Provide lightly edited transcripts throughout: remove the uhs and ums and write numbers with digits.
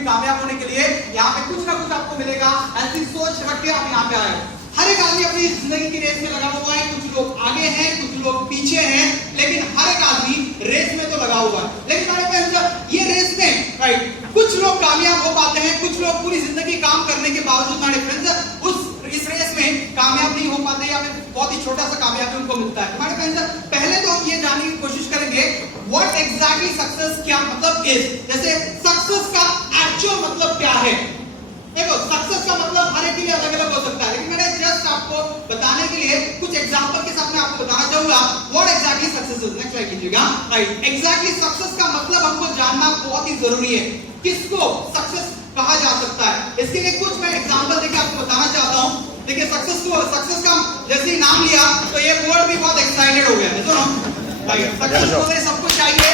में कामयाब होने के लिए यहाँ पे कुछ ना कुछ आपको मिलेगा। ऐसी सोच रख के आप यहाँ पे आए। हर एक आदमी अपनी जिंदगी की रेस में लगा हुआ है, कुछ लोग आगे हैं, कुछ लोग पीछे हैं, लेकिन हर एक आदमी रेस में तो लगा हुआ है। लेकिन हमारे फ्रेंड्स ये रेस में राइट कुछ लोग कामयाब हो पाते हैं, कुछ लोग पूरी जिंदगी काम करने के बावजूद हमारे फ्रेंड्स इस रेस में कामयाब नहीं हो पाते या फिर बहुत ही छोटा सा कामयाबी उनको मिलता है। हमारे फ्रेंड्स पहले तो हम ये जानने की कोशिश करेंगे व्हाट एग्जैक्टली सक्सेस क्या मतलब इज। जैसे सक्सेस का एक्चुअल मतलब क्या है। देखो सक्सेस का मतलब हर एक के लिए अलग अलग हो सकता है, लेकिन मैंने जस्ट आपको बताने के लिए कुछ एग्जांपल के साथ मैं आपको बताना चाहूंगा what exactly success is. Next slide कीजिएगा। राइट एग्जैक्टली सक्सेस का मतलब हमको जानना बहुत ही जरूरी है। किसको सक्सेस कहा जा सकता है, इसके लिए कुछ मैं एग्जांपल देकर आपको बताना चाहता हूं। देखिए सक्सेस का जैसे ही नाम लिया तो ये वर्ड भी बहुत एक्साइटेड हो गया है। सुनो राइट सक्सेस को सब कुछ चाहिए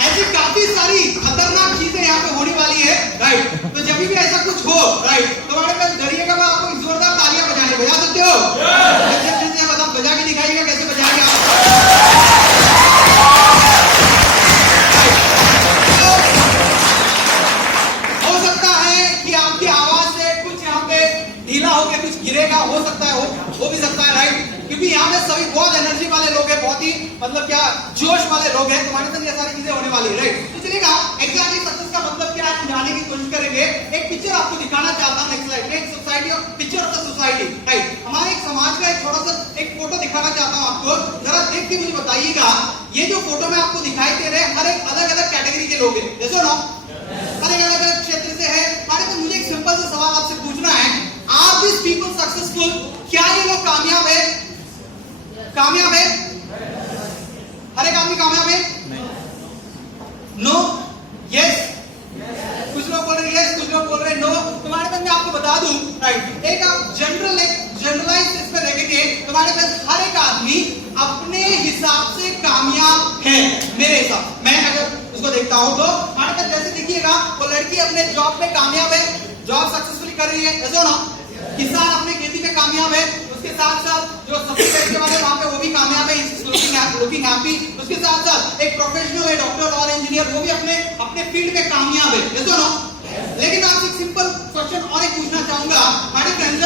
ऐसी काफी सारी खतरनाक चीजें यहाँ पे होने वाली है। राइट तो जब भी ऐसा कुछ हो राइट तो हमारे पास डरिएगा, मैं आपको एक जोरदार तालियां बजा सकते हो। जैसे मतलब बजा के दिखाइएगा कैसे बजाएंगे आप। हो सकता है कि आपकी आवाज से कुछ यहाँ पे ढीला होकर कुछ गिरेगा, हो सकता है हो भी सकता है राइट, क्योंकि यहाँ पे सभी बहुत एनर्जी वाले लोग हैं, बहुत ही मतलब क्या जोश वाले लोग हैं, तुम्हारे साथ ये सारी चीजें होने वाली है राइट। तो चलिएगा एग्जैक्टली सक्सेस का मतलब क्या है जानने की कोशिश करेंगे। एक पिक्चर आपको दिखाना चाहता हूँ। नेक्स्ट स्लाइड में society of picture of the society right, हमारे एक समाज का एक छोटा सा एक फोटो दिखाना चाहता हूँ आपको। जरा देख के मुझे बताइएगा ये जो फोटो में आपको दिखाई दे रहे हैं हर एक अलग अलग कैटेगरी के लोग हैं, जैसे ना हर एक अलग अलग क्षेत्र से है। तो मुझे एक सिंपल सा सवाल आपसे पूछना है, आर दिस पीपल सक्सेसफुल? क्या ये लोग कामयाब है? कामयाब है? हर एक आदमी कामयाब है? नो? यस? कुछ लोग बोल रहे यस, कुछ लोग बोल रहे नो। तुम्हारे पास मैं आपको बता दूं राइट, एक आप जनरलाइज इस पे देखेंगे तुम्हारे पास हर एक आदमी अपने हिसाब से कामयाब है। मेरे हिसाब मैं अगर उसको देखता हूं तो हमारे पास जैसे देखिएगा वो लड़की अपने जॉब में कामयाब है, जॉब सक्सेसफुली कर रही है, ऐसा ना। किसान अपने खेती में कामयाब है, उसके साथ साथ जो सब्जी बेचने वाले वहां पे वो भी कामयाब है, लुकिंग हैप्पी। उसके साथ साथ एक प्रोफेशनल है, डॉक्टर और इंजीनियर, वो भी अपने फील्ड में कामयाब है, ऐसा ना। लेकिन आपसे एक सिंपल क्वेश्चन और एक पूछना चाहूंगा हमारे फ्रेंड्स,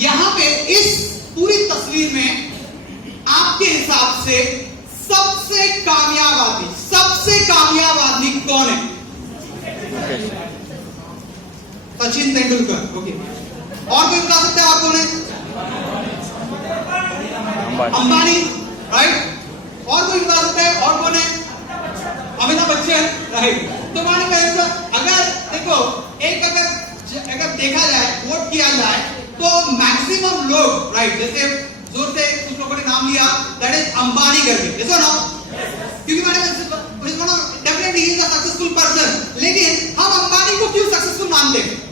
यहाँ पे इस पूरी तस्वीर में आपके हिसाब से सबसे कामयाब आदमी कौन है? सचिन तेंदुलकर। ओके, और कोई बता सकता है आप कौन है? अंबानी राइट। और कोई बता सकता है और कौन है? अमिताभ बच्चन राइट। तो मानिए अगर देखो एक अगर देखा जाए वोट किया जाए तो मैक्सिमम लोग राइट जैसे जोर से कुछ लोगों ने नाम लिया दैट इज अंबानी करके, देखो ना, क्योंकि मैंने definitely he is a successful person. लेकिन हम अंबानी को क्यों सक्सेसफुल मानते हैं?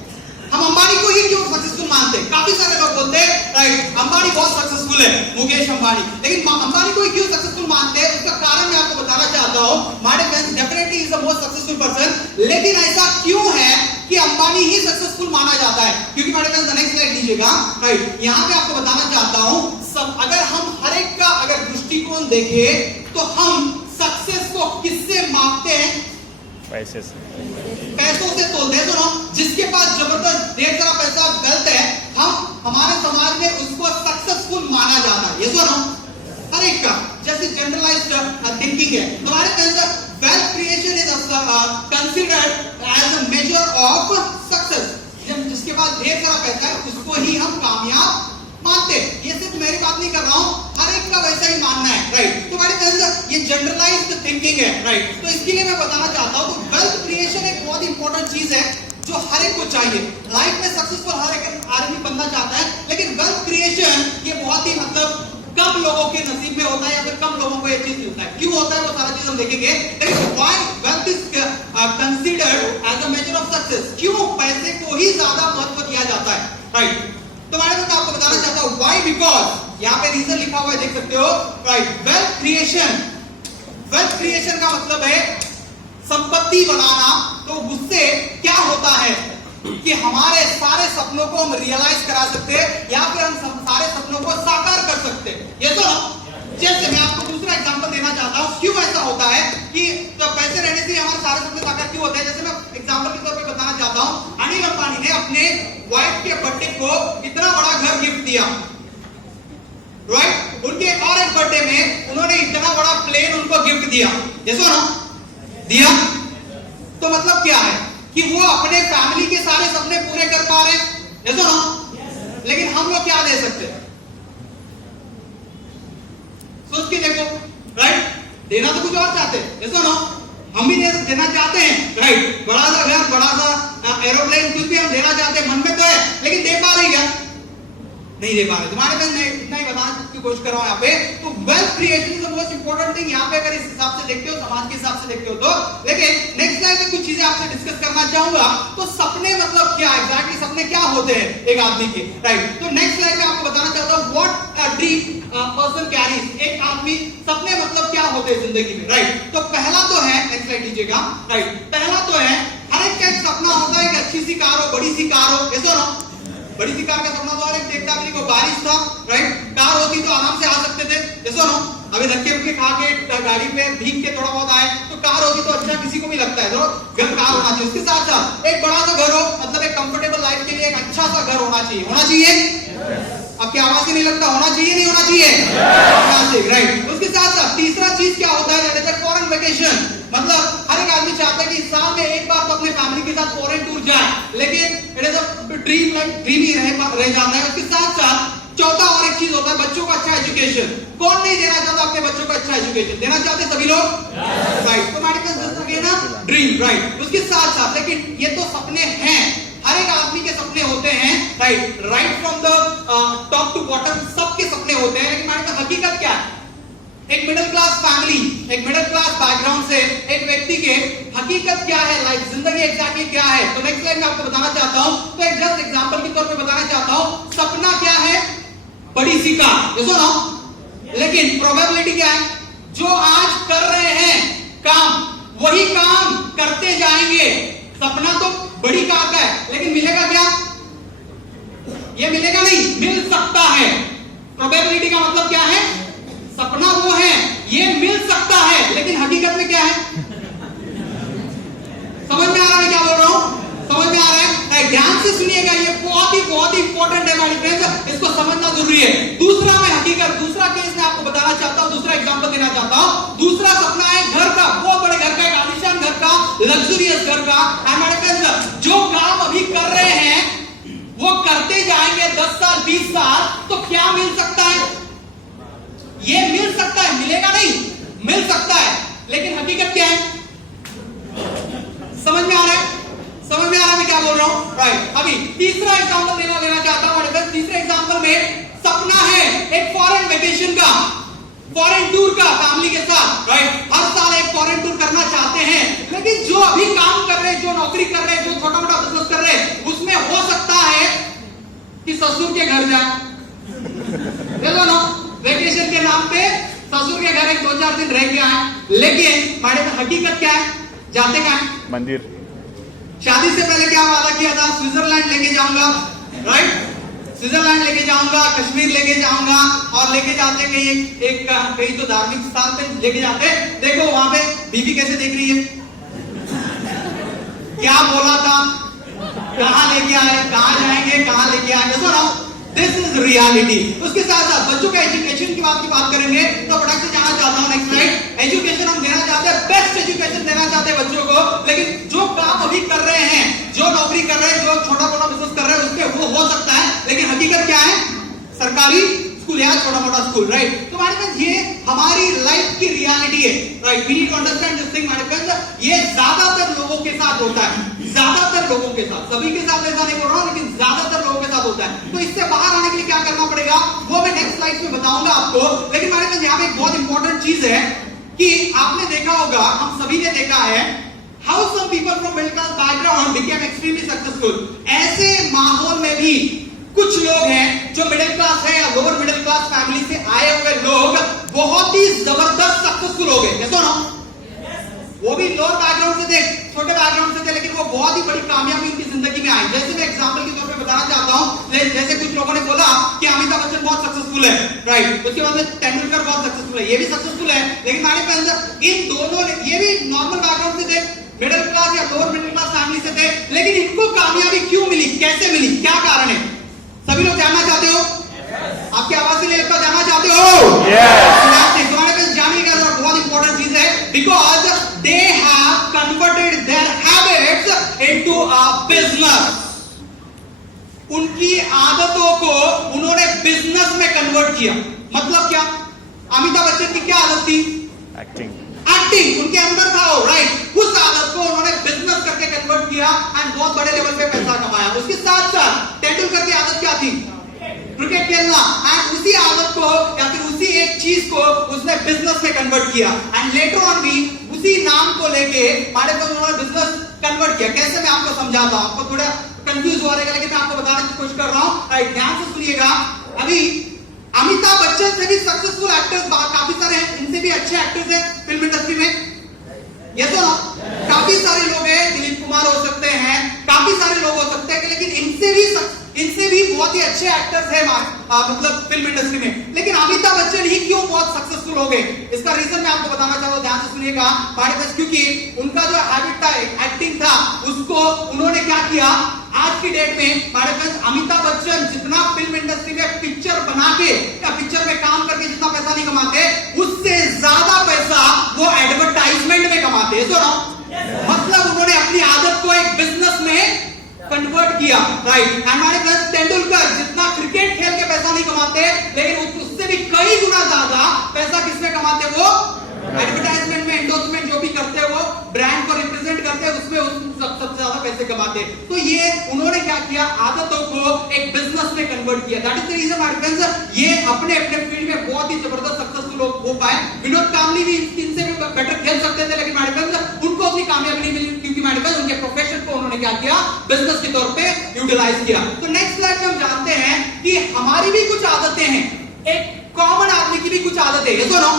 हम अंबानी को ही क्यों सक्सेसफुल मानते हैं? काफी सारे लोग बोलते हैं राइट अंबानी बहुत सक्सेसफुल है, मुकेश अंबानी, लेकिन अंबानी को ही क्यों सक्सेसफुल मानते हैं? उसका कारण मैं आपको बताना चाहता हूं। हमारे friends definitely is the most successful person, लेकिन ऐसा क्यों है कि अंबानी ही सक्सेसफुल माना जाता है? क्योंकि हमारे फ्रेंड्स नेक्स्ट स्लाइड लीजिएगा राइट, यहां पे आपको बताना चाहता हूं सब अगर हम हर एक का अगर दृष्टिकोण देखें तो हम सक्सेस को किससे मापते हैं? पैसों से तोलते हैं। सुनो, जिसके पास जबरदस्त ढेर सारा पैसा वेल्थ है, हम हमारे समाज में उसको सक्सेसफुल माना जाता है। ये सुनो हर एक का जैसे जनरलाइज्ड थिंकिंग है। तुम्हारे अंदर wealth creation is considered as a measure of success. जिसके पास ढेर सारा पैसा है उसको ही हम कामयाब मानते हैं। ये सिर्फ मेरी बात नहीं कर रहा हूं, हर एक का वैसा ही मानना है राइट। तुम्हारे अंदर ये जनरलाइज्ड थिंकिंग है राइट। तो इसके लिए मैं बताना चाहता हूं तो वेल्थ क्रिएशन एक बहुत इंपॉर्टेंट चीज है जो हर एक को चाहिए। लाइफ में सक्सेसफुल हर एक आदमी बनना चाहता है, लेकिन वेल्थ क्रिएशन ये बहुत ही मतलब कम लोगों के नसीब में होता है या फिर कम लोगों को ये चीज मिलता है। क्यों होता है वो सारा चीज हम देखेंगे। लेकिन why wealth is considered as a measure of success? क्यों पैसे को ही ज्यादा महत्व दिया जाता है राइट। तो मैंने तो आपको बताना चाहता हूं व्हाई, बिकॉज यहाँ पे रीजन लिखा हुआ है देख सकते हो राइट। वेल्थ क्रिएशन का मतलब है संपत्ति बनाना। तो उससे क्या होता है कि हमारे सारे सपनों को हम रियलाइज करा सकते हैं या फिर हम सारे सपनों को साकार कर सकते हैं। ये तो जैसे मैं आपको दूसरा चाहता हूं क्यों ऐसा होता है कि तो पैसे रहने से हमारे सारे सपने साकार क्यों होते हैं। जैसे मैं एग्जांपल के तौर पे बताना चाहता हूं, अनिल अंबानी ने अपने वाइफ के बर्थडे को इतना बड़ा घर गिफ्ट दिया, राइट। उनके और एक बर्थडे में उन्होंने इतना बड़ा प्लेन उनको गिफ्ट दिया, जैसे ना दिया, तो मतलब क्या है कि वो अपने फैमिली के सारे सपने पूरे कर पा रहे हैं, जैसे ना। लेकिन हम लोग क्या दे सकते हैं, सोच के देखो, राइट। देना तो कुछ और चाहते हैं, जैसे ना हम भी देना चाहते हैं, राइट। बड़ा सा घर, बड़ा सा एरोप्लेन, कुछ भी हम देना चाहते हैं, मन में तो है, लेकिन दे पा रहे क्या, नहीं दे पा रहे। तुम्हारे पास मैं इतना ही बताने की कोशिश कर रहा हूं यहाँ पे। तो wealth creation is the most important thing यहाँ पे, अगर इस हिसाब से देखते हो, समाज के हिसाब से देखते हो तो। लेकिन नेक्स्ट स्लाइड में कुछ चीजें आपसे डिस्कस करना चाहूंगा। तो सपने मतलब क्या, एग्जैक्टली सपने क्या होते हैं एक आदमी के, राइट। तो नेक्स्ट स्लाइड में आपको बताना चाहता हूं what a dream person carries. एक आदमी सपने मतलब क्या होते हैं जिंदगी में, राइट। तो पहला तो है, नेक्स्ट स्लाइड लीजिएगा, राइट। पहला तो है हर एक का एक सपना होता है कि अच्छी सी कार हो, बड़ी सी कार हो, ऐसा ना। बड़ी सी कार का सपना तो हर एक देखता है। को बारिश था, राइट। कार होती तो आराम से आ सकते थे, जैसा ना। अभी धक्के उक्के खा के गाड़ी पे भीग के थोड़ा बहुत आए, तो कार होती तो अच्छा किसी को भी लगता है, तो घर कार होना चाहिए। उसके साथ साथ एक बड़ा सा घर हो, मतलब एक कंफर्टेबल लाइफ के लिए एक अच्छा सा घर होना चाहिए, होना चाहिए। आपकी आवाज ही नहीं लगता, होना चाहिए नहीं होना चाहिए, राइट। उसके साथ साथ तीसरा चीज क्या होता है, फॉरेन वेकेशन। मतलब हर एक आदमी चाहता है कि साल में एक बार तो अपने फैमिली के साथ फॉरेन टूर जाए, लेकिन it is a dream, like dream ही रह जाता है। उसके साथ साथ चौथा और एक चीज होता है बच्चों को अच्छा एजुकेशन। कौन नहीं देना चाहता अपने बच्चों को अच्छा एजुकेशन, देना चाहते सभी लोग, राइट। तो ना ड्रीम, राइट। उसके साथ साथ लेकिन ये तो सपने हैं, हर एक आदमी के सपने होते हैं, right. Right from the top to bottom सबके सपने होते हैं, लेकिन हमारे पास हकीकत क्या है। एक मिडिल क्लास फैमिली, एक मिडिल क्लास बैकग्राउंड से एक व्यक्ति के हकीकत क्या है, लाइफ जिंदगी एग्जैक्टली क्या है। तो नेक्स्ट स्लाइड में आपको बताना चाहता हूं। तो एक जस्ट एग्जांपल के तौर पे बताना चाहता हूं, सपना क्या है, बड़ी सी कार, देखो ना। लेकिन प्रोबेबिलिटी क्या है, जो आज कर रहे हैं काम वही काम करते जाएंगे। सपना तो बड़ी कार का है, लेकिन मिलेगा क्या, ये मिलेगा नहीं, मिल सकता है। प्रोबेबिलिटी का मतलब क्या है, सपना वो है, ये मिल सकता है, लेकिन हकीकत में क्या है। समझ में आ रहा है क्या बोल रहा हूं, समझ में आ रहा है। ध्यान से सुनिएगा, ये बहुत ही इंपॉर्टेंट है हमारी फ्रेंड्स, इसको समझना जरूरी है। दूसरा मैं हकीकत, दूसरा केस मैं आपको बताना चाहता हूं, दूसरा एग्जांपल देना चाहता हूं। दूसरा सपना है घर का, बहुत बड़े घर का, एक आलीशान घर का, लग्जरियस घर का। हमारे फ्रेंड्स जो काम अभी कर रहे हैं वो करते जाएंगे 10 साल 20 साल, तो क्या मिल सकता है, ये मिल सकता है, मिलेगा नहीं, मिल सकता है, लेकिन हकीकत क्या है। समझ में आ रहा है, समझ में आ रहा है मैं क्या बोल रहा हूं, राइट। अभी तीसरा एग्जांपल देना चाहता हूं। तीसरे एग्जांपल में सपना है एक फॉरेन वेकेशन का, फॉरेन टूर का फैमिली के साथ, राइट। हर साल एक फॉरेन टूर करना चाहते हैं, लेकिन जो अभी काम कर रहे हैं, जो नौकरी कर रहे हैं, जो छोटा मोटा बिजनेस कर रहे हैं, उसमें हो सकता है कि ससुर के घर जाए, देखो ना, वेकेशन के नाम पे ससुर के घर एक 2-4 दिन रह के आए। लेकिन हमारे में हकीकत क्या है, जाते कहां है, मंदिर। शादी से पहले क्या वादा किया था, स्विट्जरलैंड लेके जाऊंगा, राइट। स्विट्जरलैंड लेके जाऊंगा, कश्मीर लेके जाऊंगा, और लेके जाते कहीं तो धार्मिक स्थान पे लेके जाते। देखो वहां पे बीबी कैसे देख रही है, क्या बोला था, कहां लेके आए, कहां जाएंगे, कहां लेके आए, देखो ना, दिस इज रियलिटी। उसके साथ साथ बच्चों के एजुकेशन की बात करेंगे, तो फटाक से जाना चाहता हूं नेक्स्ट स्लाइड। एजुकेशन हम देना चाहते हैं, बेस्ट एजुकेशन देना चाहते हैं बच्चों को, लेकिन जो काम अभी कर रहे हैं, जो नौकरी कर रहे हैं, जो छोटा मोटा बिजनेस कर रहे हैं, उसके वो हो सकता है, लेकिन हकीकत क्या है, सरकारी स्कूल या छोटा मोटा स्कूल, राइट। तो हमारे पास ये हमारी लाइफ की रियलिटी है, right. We need to understand this thing. हमारे पास ये ज्यादातर लोगों के साथ होता है, ज्यादातर लोगों के साथ, सभी के साथ ऐसा नहीं बोल रहा हूं, लेकिन ज्यादातर लोगों के साथ होता है। तो इससे बाहर आने के लिए क्या करना पड़ेगा, वो मैं नेक्स्ट स्लाइड में बताऊंगा आपको। लेकिन हमारे पास यहाँ पे एक बहुत इंपॉर्टेंट चीज है कि आपने देखा होगा, हम सभी ने देखा है, how some people from middle class background became extremely successful. ऐसे माहौल में भी कुछ लोग हैं जो मिडिल क्लास है या लोअर मिडिल क्लास फैमिली से आए हुए लोग बहुत ही जबरदस्त सक्सेसफुल हो गए, कैसे ना, वो भी लोअर बैकग्राउंड से थे, छोटे बैकग्राउंड से थे, थे लेकिन वो बहुत ही बड़ी कामयाबी उनकी जिंदगी में आई। जैसे मैं एग्जांपल के तौर पे बताना चाहता हूं, जैसे कुछ लोगों ने बोला कि अमिताभ बच्चन बहुत सक्सेसफुल है, राइट, उसके बाद में तेंदुलकर बहुत सक्सेसफुल है, ये भी सक्सेसफुल है, लेकिन हमारे पास इन दोनों ने, ये भी नॉर्मल बैकग्राउंड से थे, मिडिल क्लास या लोअर मिडिल क्लास फैमिली से थे, लेकिन इनको कामयाबी क्यों मिली, कैसे मिली, क्या कारण है? सभी लोग जानना चाहते हो? आपकी आवाज से लेकर जानना चाहते हो? तुम्हारे पास जानने का बहुत इंपॉर्टेंट चीज है, because they have converted their habits into a business. उनकी आदतों को उन्होंने बिजनेस में कन्वर्ट किया। मतलब क्या? अमिताभ बच्चन की क्या आदत थी? एक्टिंग उनके अंदर था, राइट, उस आदत को उन्होंने बिजनेस करके कन्वर्ट किया एंड बहुत बड़े लेवल पे पैसा कमाया। उसके साथ साथ तेंदुलकर की आदत क्या थी? क्रिकेट खेलना, एंड उसी आदत को या फिर उसी एक चीज को उसने बिजनेस में कन्वर्ट किया एंड लेटर ऑन भी उसी नाम को लेके हमारे पास उन्होंने बिजनेस कन्वर्ट किया। कैसे? मैं आपको समझाता हूं, आपको थोड़ा कंफ्यूज हो रहेगा लेकिन मैं आपको बताने की कोशिश कर रहा हूं, राइट, ध्यान से सुनिएगा। अभी अमिताभ बच्चन से भी सक्सेसफुल एक्टर्स काफी सारे हैं, इनसे भी अच्छे एक्टर्स हैं फिल्म इंडस्ट्री में, ये तो काफी सारे लोग हैं, दिलीप कुमार हो सकते हैं, काफी सारे लोग हो सकते हैं, लेकिन इनसे भी बहुत ही अच्छे एक्टर्स हैं मतलब फिल्म इंडस्ट्री में। लेकिन अमिताभ बच्चन ही क्यों बहुत सक्सेसफुल हो गए? इसका रीजन मैं आपको बताना चाहता हूं, ध्यान से सुनिएगा हमारे पास, क्योंकि उनका जो हैबिट था, एक्टिंग था, उसको उन्होंने क्या किया, आज की डेट में हमारे पास अमिताभ बच्चन जितना फिल्म इंडस्ट्री में पिक्चर बना के या पिक्चर में काम करके जितना पैसा नहीं कमाते, उससे ज्यादा पैसा वो एडवर्टाइजमेंट में कमाते हैं। मतलब उन्होंने अपनी आदत को एक बिजनेस में कन्वर्ट किया, राइट। हमारे पास तेंदुलकर जितना क्रिकेट खेल के पैसा नहीं कमाते, लेकिन उससे भी कई गुना ज्यादा पैसा किसमें कमाते? वो एडवर्टाइजमेंट में, एंडोर्समेंट जो भी करते हैं, वो ब्रांड को रिप्रेजेंट करते हैं, उसमें सबसे ज्यादा पैसे कमाते हैं। तो ये उन्होंने क्या किया, आदतों को एक बिजनेस में कन्वर्ट किया। That is the reason my friends, ये अपने अपने फील्ड में बहुत ही जबरदस्त सक्सेसफुल हो पाए। विनोद कामली भी इनसे भी बेटर खेल सकते थे, लेकिन माय फ्रेंड्स उनको अपनी कामयाबी नहीं मिली, क्योंकि माय फ्रेंड्स उनके प्रोफेशन को उन्होंने क्या किया, बिजनेस के तौर पे यूटिलाइज किया। तो नेक्स्ट स्लाइड में हम जानते हैं कि हमारी भी कुछ आदतें हैं, एक कॉमन आदमी की भी कुछ आदतें, ये तो नो,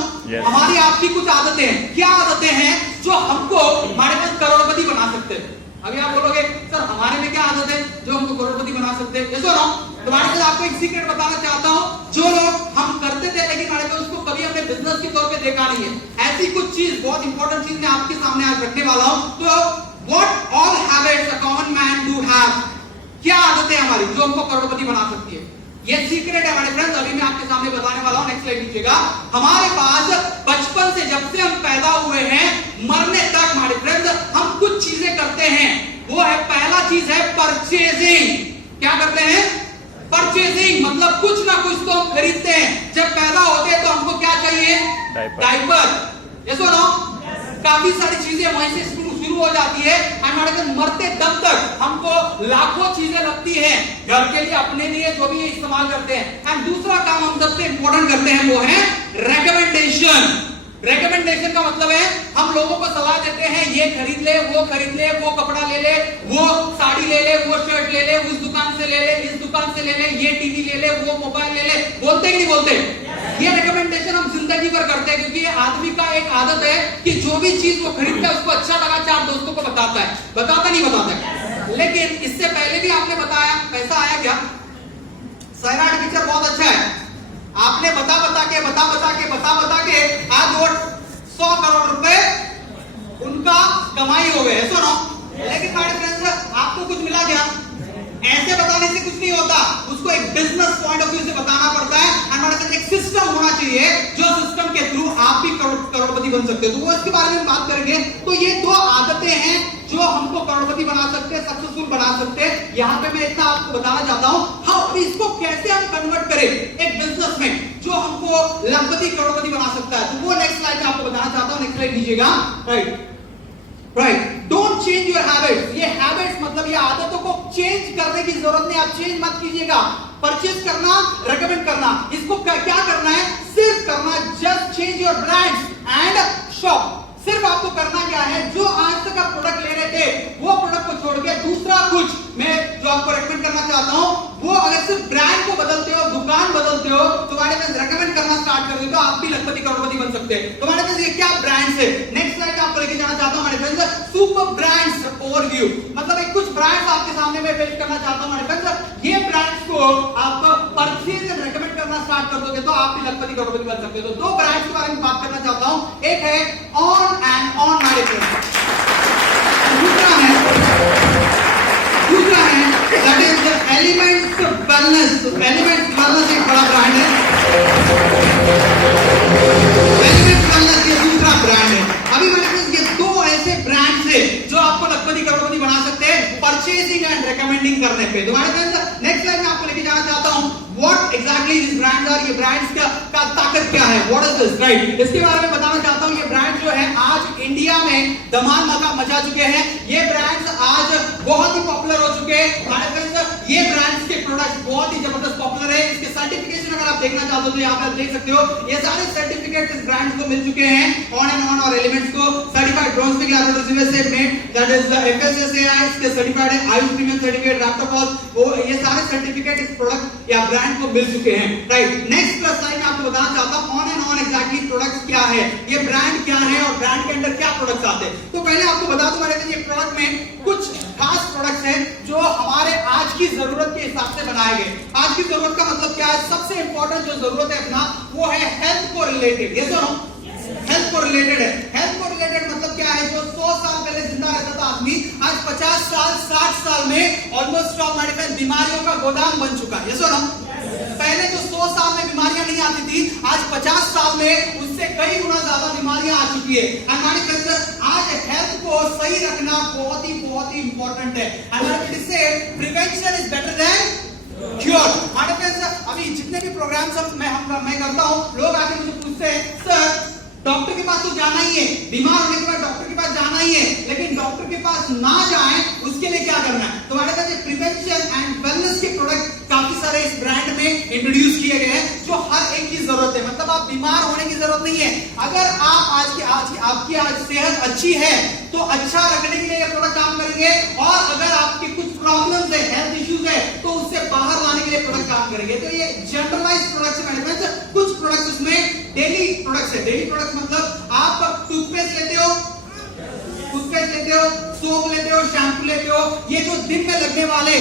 हमारी आपकी कुछ आदतें हैं। क्या आदतें हैं जो हमको हमारे पास करोड़पति बना सकते हैं? अभी आप बोलोगे सर हमारे में क्या आदत है जो हमको करोड़पति बना सकते हैं? ये तो नो, तुम्हारे साथ आपको एक सीक्रेट बताना चाहता हूं, जो लोग हम करते थे लेकिन हमारे पास उसको कभी हमने बिजनेस के तौर पे देखा नहीं है, ऐसी कुछ चीज, बहुत इंपॉर्टेंट चीज मैं आपके सामने आज रखने वाला हूं। तो what all habits a common man do have, क्या आदतें हमारी जो हमको करोड़पति बना सकती है? ये सीक्रेट है हमारे फ्रेंड्स, अभी मैं आपके सामने बताने वाला हूं। नेक्स्ट स्लाइड लीजिएगा। हमारे पास बचपन से, जब से हम पैदा हुए हैं, मरने तक हमारे फ्रेंड्स हम कुछ चीजें करते हैं, वो है, पहला चीज है परचेजिंग। क्या करते हैं? परचेजिंग, मतलब कुछ ना कुछ तो हम खरीदते हैं। जब पैदा होते हैं तो हमको क्या चाहिए? डायपर, ये सुनो, काफी सारी चीजें वहीं से शुरू हो जाती है। हमारे मरते दम तक हमको लाखों चीजें लगती हैं घर के लिए, अपने लिए, जो भी इस्तेमाल करते हैं। एंड दूसरा काम हम सबसे इंपॉर्टेंट करते हैं, वो है रेकमेंडेशन। रेकमेंडेशन का मतलब है हम लोगों को सलाह देते हैं, ये खरीद ले, वो खरीद ले, वो कपड़ा ले ले, वो साड़ी ले ले, वो शर्ट ले ले, उस दुकान से ले ले, इस दुकान से ले ले, ये टीवी ले ले, वो मोबाइल ले ले, बोलते कि नहीं बोलते? ये रिकमेंडेशन हम जिंदगी भर करते हैं, क्योंकि ये आदमी का एक आदत है कि जो भी चीज वो खरीदता है उसको अच्छा लगा, चार दोस्तों को बताता है, बताता नहीं बताता। लेकिन इससे पहले भी आपने बताया, पैसा आया क्या? सैराट पिक्चर बहुत अच्छा है, आपने बता बता के आज वो 100 करोड़ रुपए उनका कमाई हो गए, सुनो। लेकिन हमारे फ्रेंड्स आपको कुछ मिला क्या? ऐसे बताने से कुछ नहीं होता, उसको एक बिजनेस पॉइंट ऑफ व्यू से बताना पड़ता है। हमारे पास एक सिस्टम होना चाहिए, जो सिस्टम के थ्रू आप भी करोड़पति बन सकते हो। तो वो इसके बारे में बात करेंगे। तो ये दो आदतें हैं जो हमको करोड़पति बना सकते हैं, सक्सेसफुल बना सकते हैं। यहाँ पे मैं इतना आपको बताना चाहता हूँ, हम इसको कैसे हम कन्वर्ट करें एक बिजनेस में जो हमको लखपति करोड़पति बना सकता है। तो वो नेक्स्ट स्लाइड में आपको बताना चाहता हूँ। नेक्स्ट स्लाइड लीजिएगा। Right, don't change your habits. ये हैबिट्स मतलब ये आदतों को चेंज करने की जरूरत नहीं, आप चेंज मत कीजिएगा। परचेज करना, रेकमेंड करना, इसको क्या करना है? सिर्फ करना, just change your brands and shop. सिर्फ आपको करना क्या है, जो आज तक आप प्रोडक्ट ले रहे थे वो प्रोडक्ट को छोड़ के दूसरा कुछ मैं जो आपको रेकमेंड करना चाहता हूं, वो अगर सिर्फ ब्रांड को बदलते हो, दुकान बदलते होते हो, तुम्हारे पास रेकमेंड करना स्टार्ट कर देते हो, आप भी लखपति करोड़पति बन सकते हैं। तुम्हारे पास ये क्या ब्रांड्स है, नेक्स्ट स्लाइड आपको लेके जाना चाहता हूं हमारे फ्रेंड्स, सुपर ब्रांड्स ओवरव्यू। मतलब एक कुछ ब्रांड्स आपके सामने मैं पेश करना चाहता हूं हमारे फ्रेंड्स। ये ब्रांड्स को आप परचेज एंड रेकमेंड करना स्टार्ट कर दोगे तो आप भी लखपति करोड़पति बन सकते हो। तो दो ब्रांड्स के बारे में बात करना चाहता हूं, एक है ऑन एंड ऑन हमारे फ्रेंड्स, दूसरा है that is elements wellness. Elements wellness एक बड़ा ब्रांड है, एलिमेंट्स वेलनेस ये दूसरा ब्रांड है। अभी मेरे पास ये दो ऐसे ब्रांड्स है जो आपको लखपति करोड़पति बना सकते हैं परचेसिंग एंड रिकमेंडिंग करने पे। तुम्हारे पास नेक्स्ट स्लाइड में आपको लेके जाना चाहता हूं what exactly this brands are. ये ब्रांड्स का ताकत क्या है, व्हाट इज दिस, राइट? इसके बारे में बताना चाहता हूं। ये ब्रांड जो है आज इंडिया में धमाल मचा चुके हैं। ये ब्रांड्स आज बहुत ही पॉपुलर हो चुके हैं हमारे फ्रेंड्स। ये ब्रांड्स के प्रोडक्ट बहुत ही जबरदस्त पॉपुलर है। इसके सर्टिफिकेशन अगर आप देखना चाहते हो तो यहाँ पे आप देख सकते हो, ये सारे सर्टिफिकेट इस ब्रांड्स को मिल चुके हैं। ऑन एंड ऑन और एलिमेंट्स को certified bronze laboratories USA made, that is FSSAI इसके सर्टिफाइड है, आयुष प्रीमियम सर्टिफिकेट, रैप्टोपॉज, वो ये सारे सर्टिफिकेट इस प्रोडक्ट या ब्रांड को मिल चुके हैं, राइट? नेक्स्ट प्लस साइन मैं आपको बताना चाहता हूं on and on exactly products क्या है, ये ब्रांड क्या है और ब्रांड के अंदर क्या प्रोडक्ट्स आते हैं। तो पहले आपको बता दूं मेरे ये प्रोडक्ट में कुछ खास प्रोडक्ट्स हैं जो हमारे आज की जरूरत के हिसाब से बनाए गए। आज की जरूरत का मतलब क्या है, सबसे इंपॉर्टेंट जो जरूरत है अपना वो है हेल्थ को रिलेटेड। ये सुनो, हेल्थ को रिलेटेड है। हेल्थ को रिलेटेड मतलब क्या है, जो 100 साल पहले जिंदा रहता था आदमी आज 50 साल 60 साल में ऑलमोस्ट हमारे पास बीमारियों का गोदाम बन चुका है। ये सुनो, पहले जो 100 साल में बीमारियां नहीं आती थी, आज 50 साल में उससे कई गुना ज्यादा बीमारियां आ चुकी है। हमारे अंदर आज हेल्थ को सही रखना बहुत ही इंपॉर्टेंट है। हमारे इससे prevention is better than cure. हमारे पास अभी जितने भी प्रोग्राम्स मैं करता हूं, लोग आके मुझे पूछते हैं सर डॉक्टर के पास तो जाना ही है, बीमार होने के बाद डॉक्टर के पास जाना ही है, लेकिन डॉक्टर के पास ना जाएं उसके लिए क्या करना है? तो हमारे पास ये प्रिवेंशन एंड वेलनेस के प्रोडक्ट काफी सारे इस ब्रांड में इंट्रोड्यूस किए गए हैं जो हर एक की जरूरत है। मतलब आप बीमार होने की जरूरत नहीं है, अगर आप आपकी आज सेहत अच्छी है तो अच्छा रखने के लिए ये प्रोडक्ट काम करेंगे, और अगर आपके कुछ प्रॉब्लम्स है, हेल्थ इश्यूज है, तो उससे बाहर लाने के लिए प्रोडक्ट काम करेंगे। तो ये जनरलाइज्ड प्रोडक्ट्स है मेरे पास। कुछ प्रोडक्ट्स उसमें डेली प्रोडक्ट्स है। डेली प्रोडक्ट्स मतलब आप टूथपेस्ट लेते हो, सोप लेते हो, शैम्पू लेते हो, ये जो दिन में लगने वाले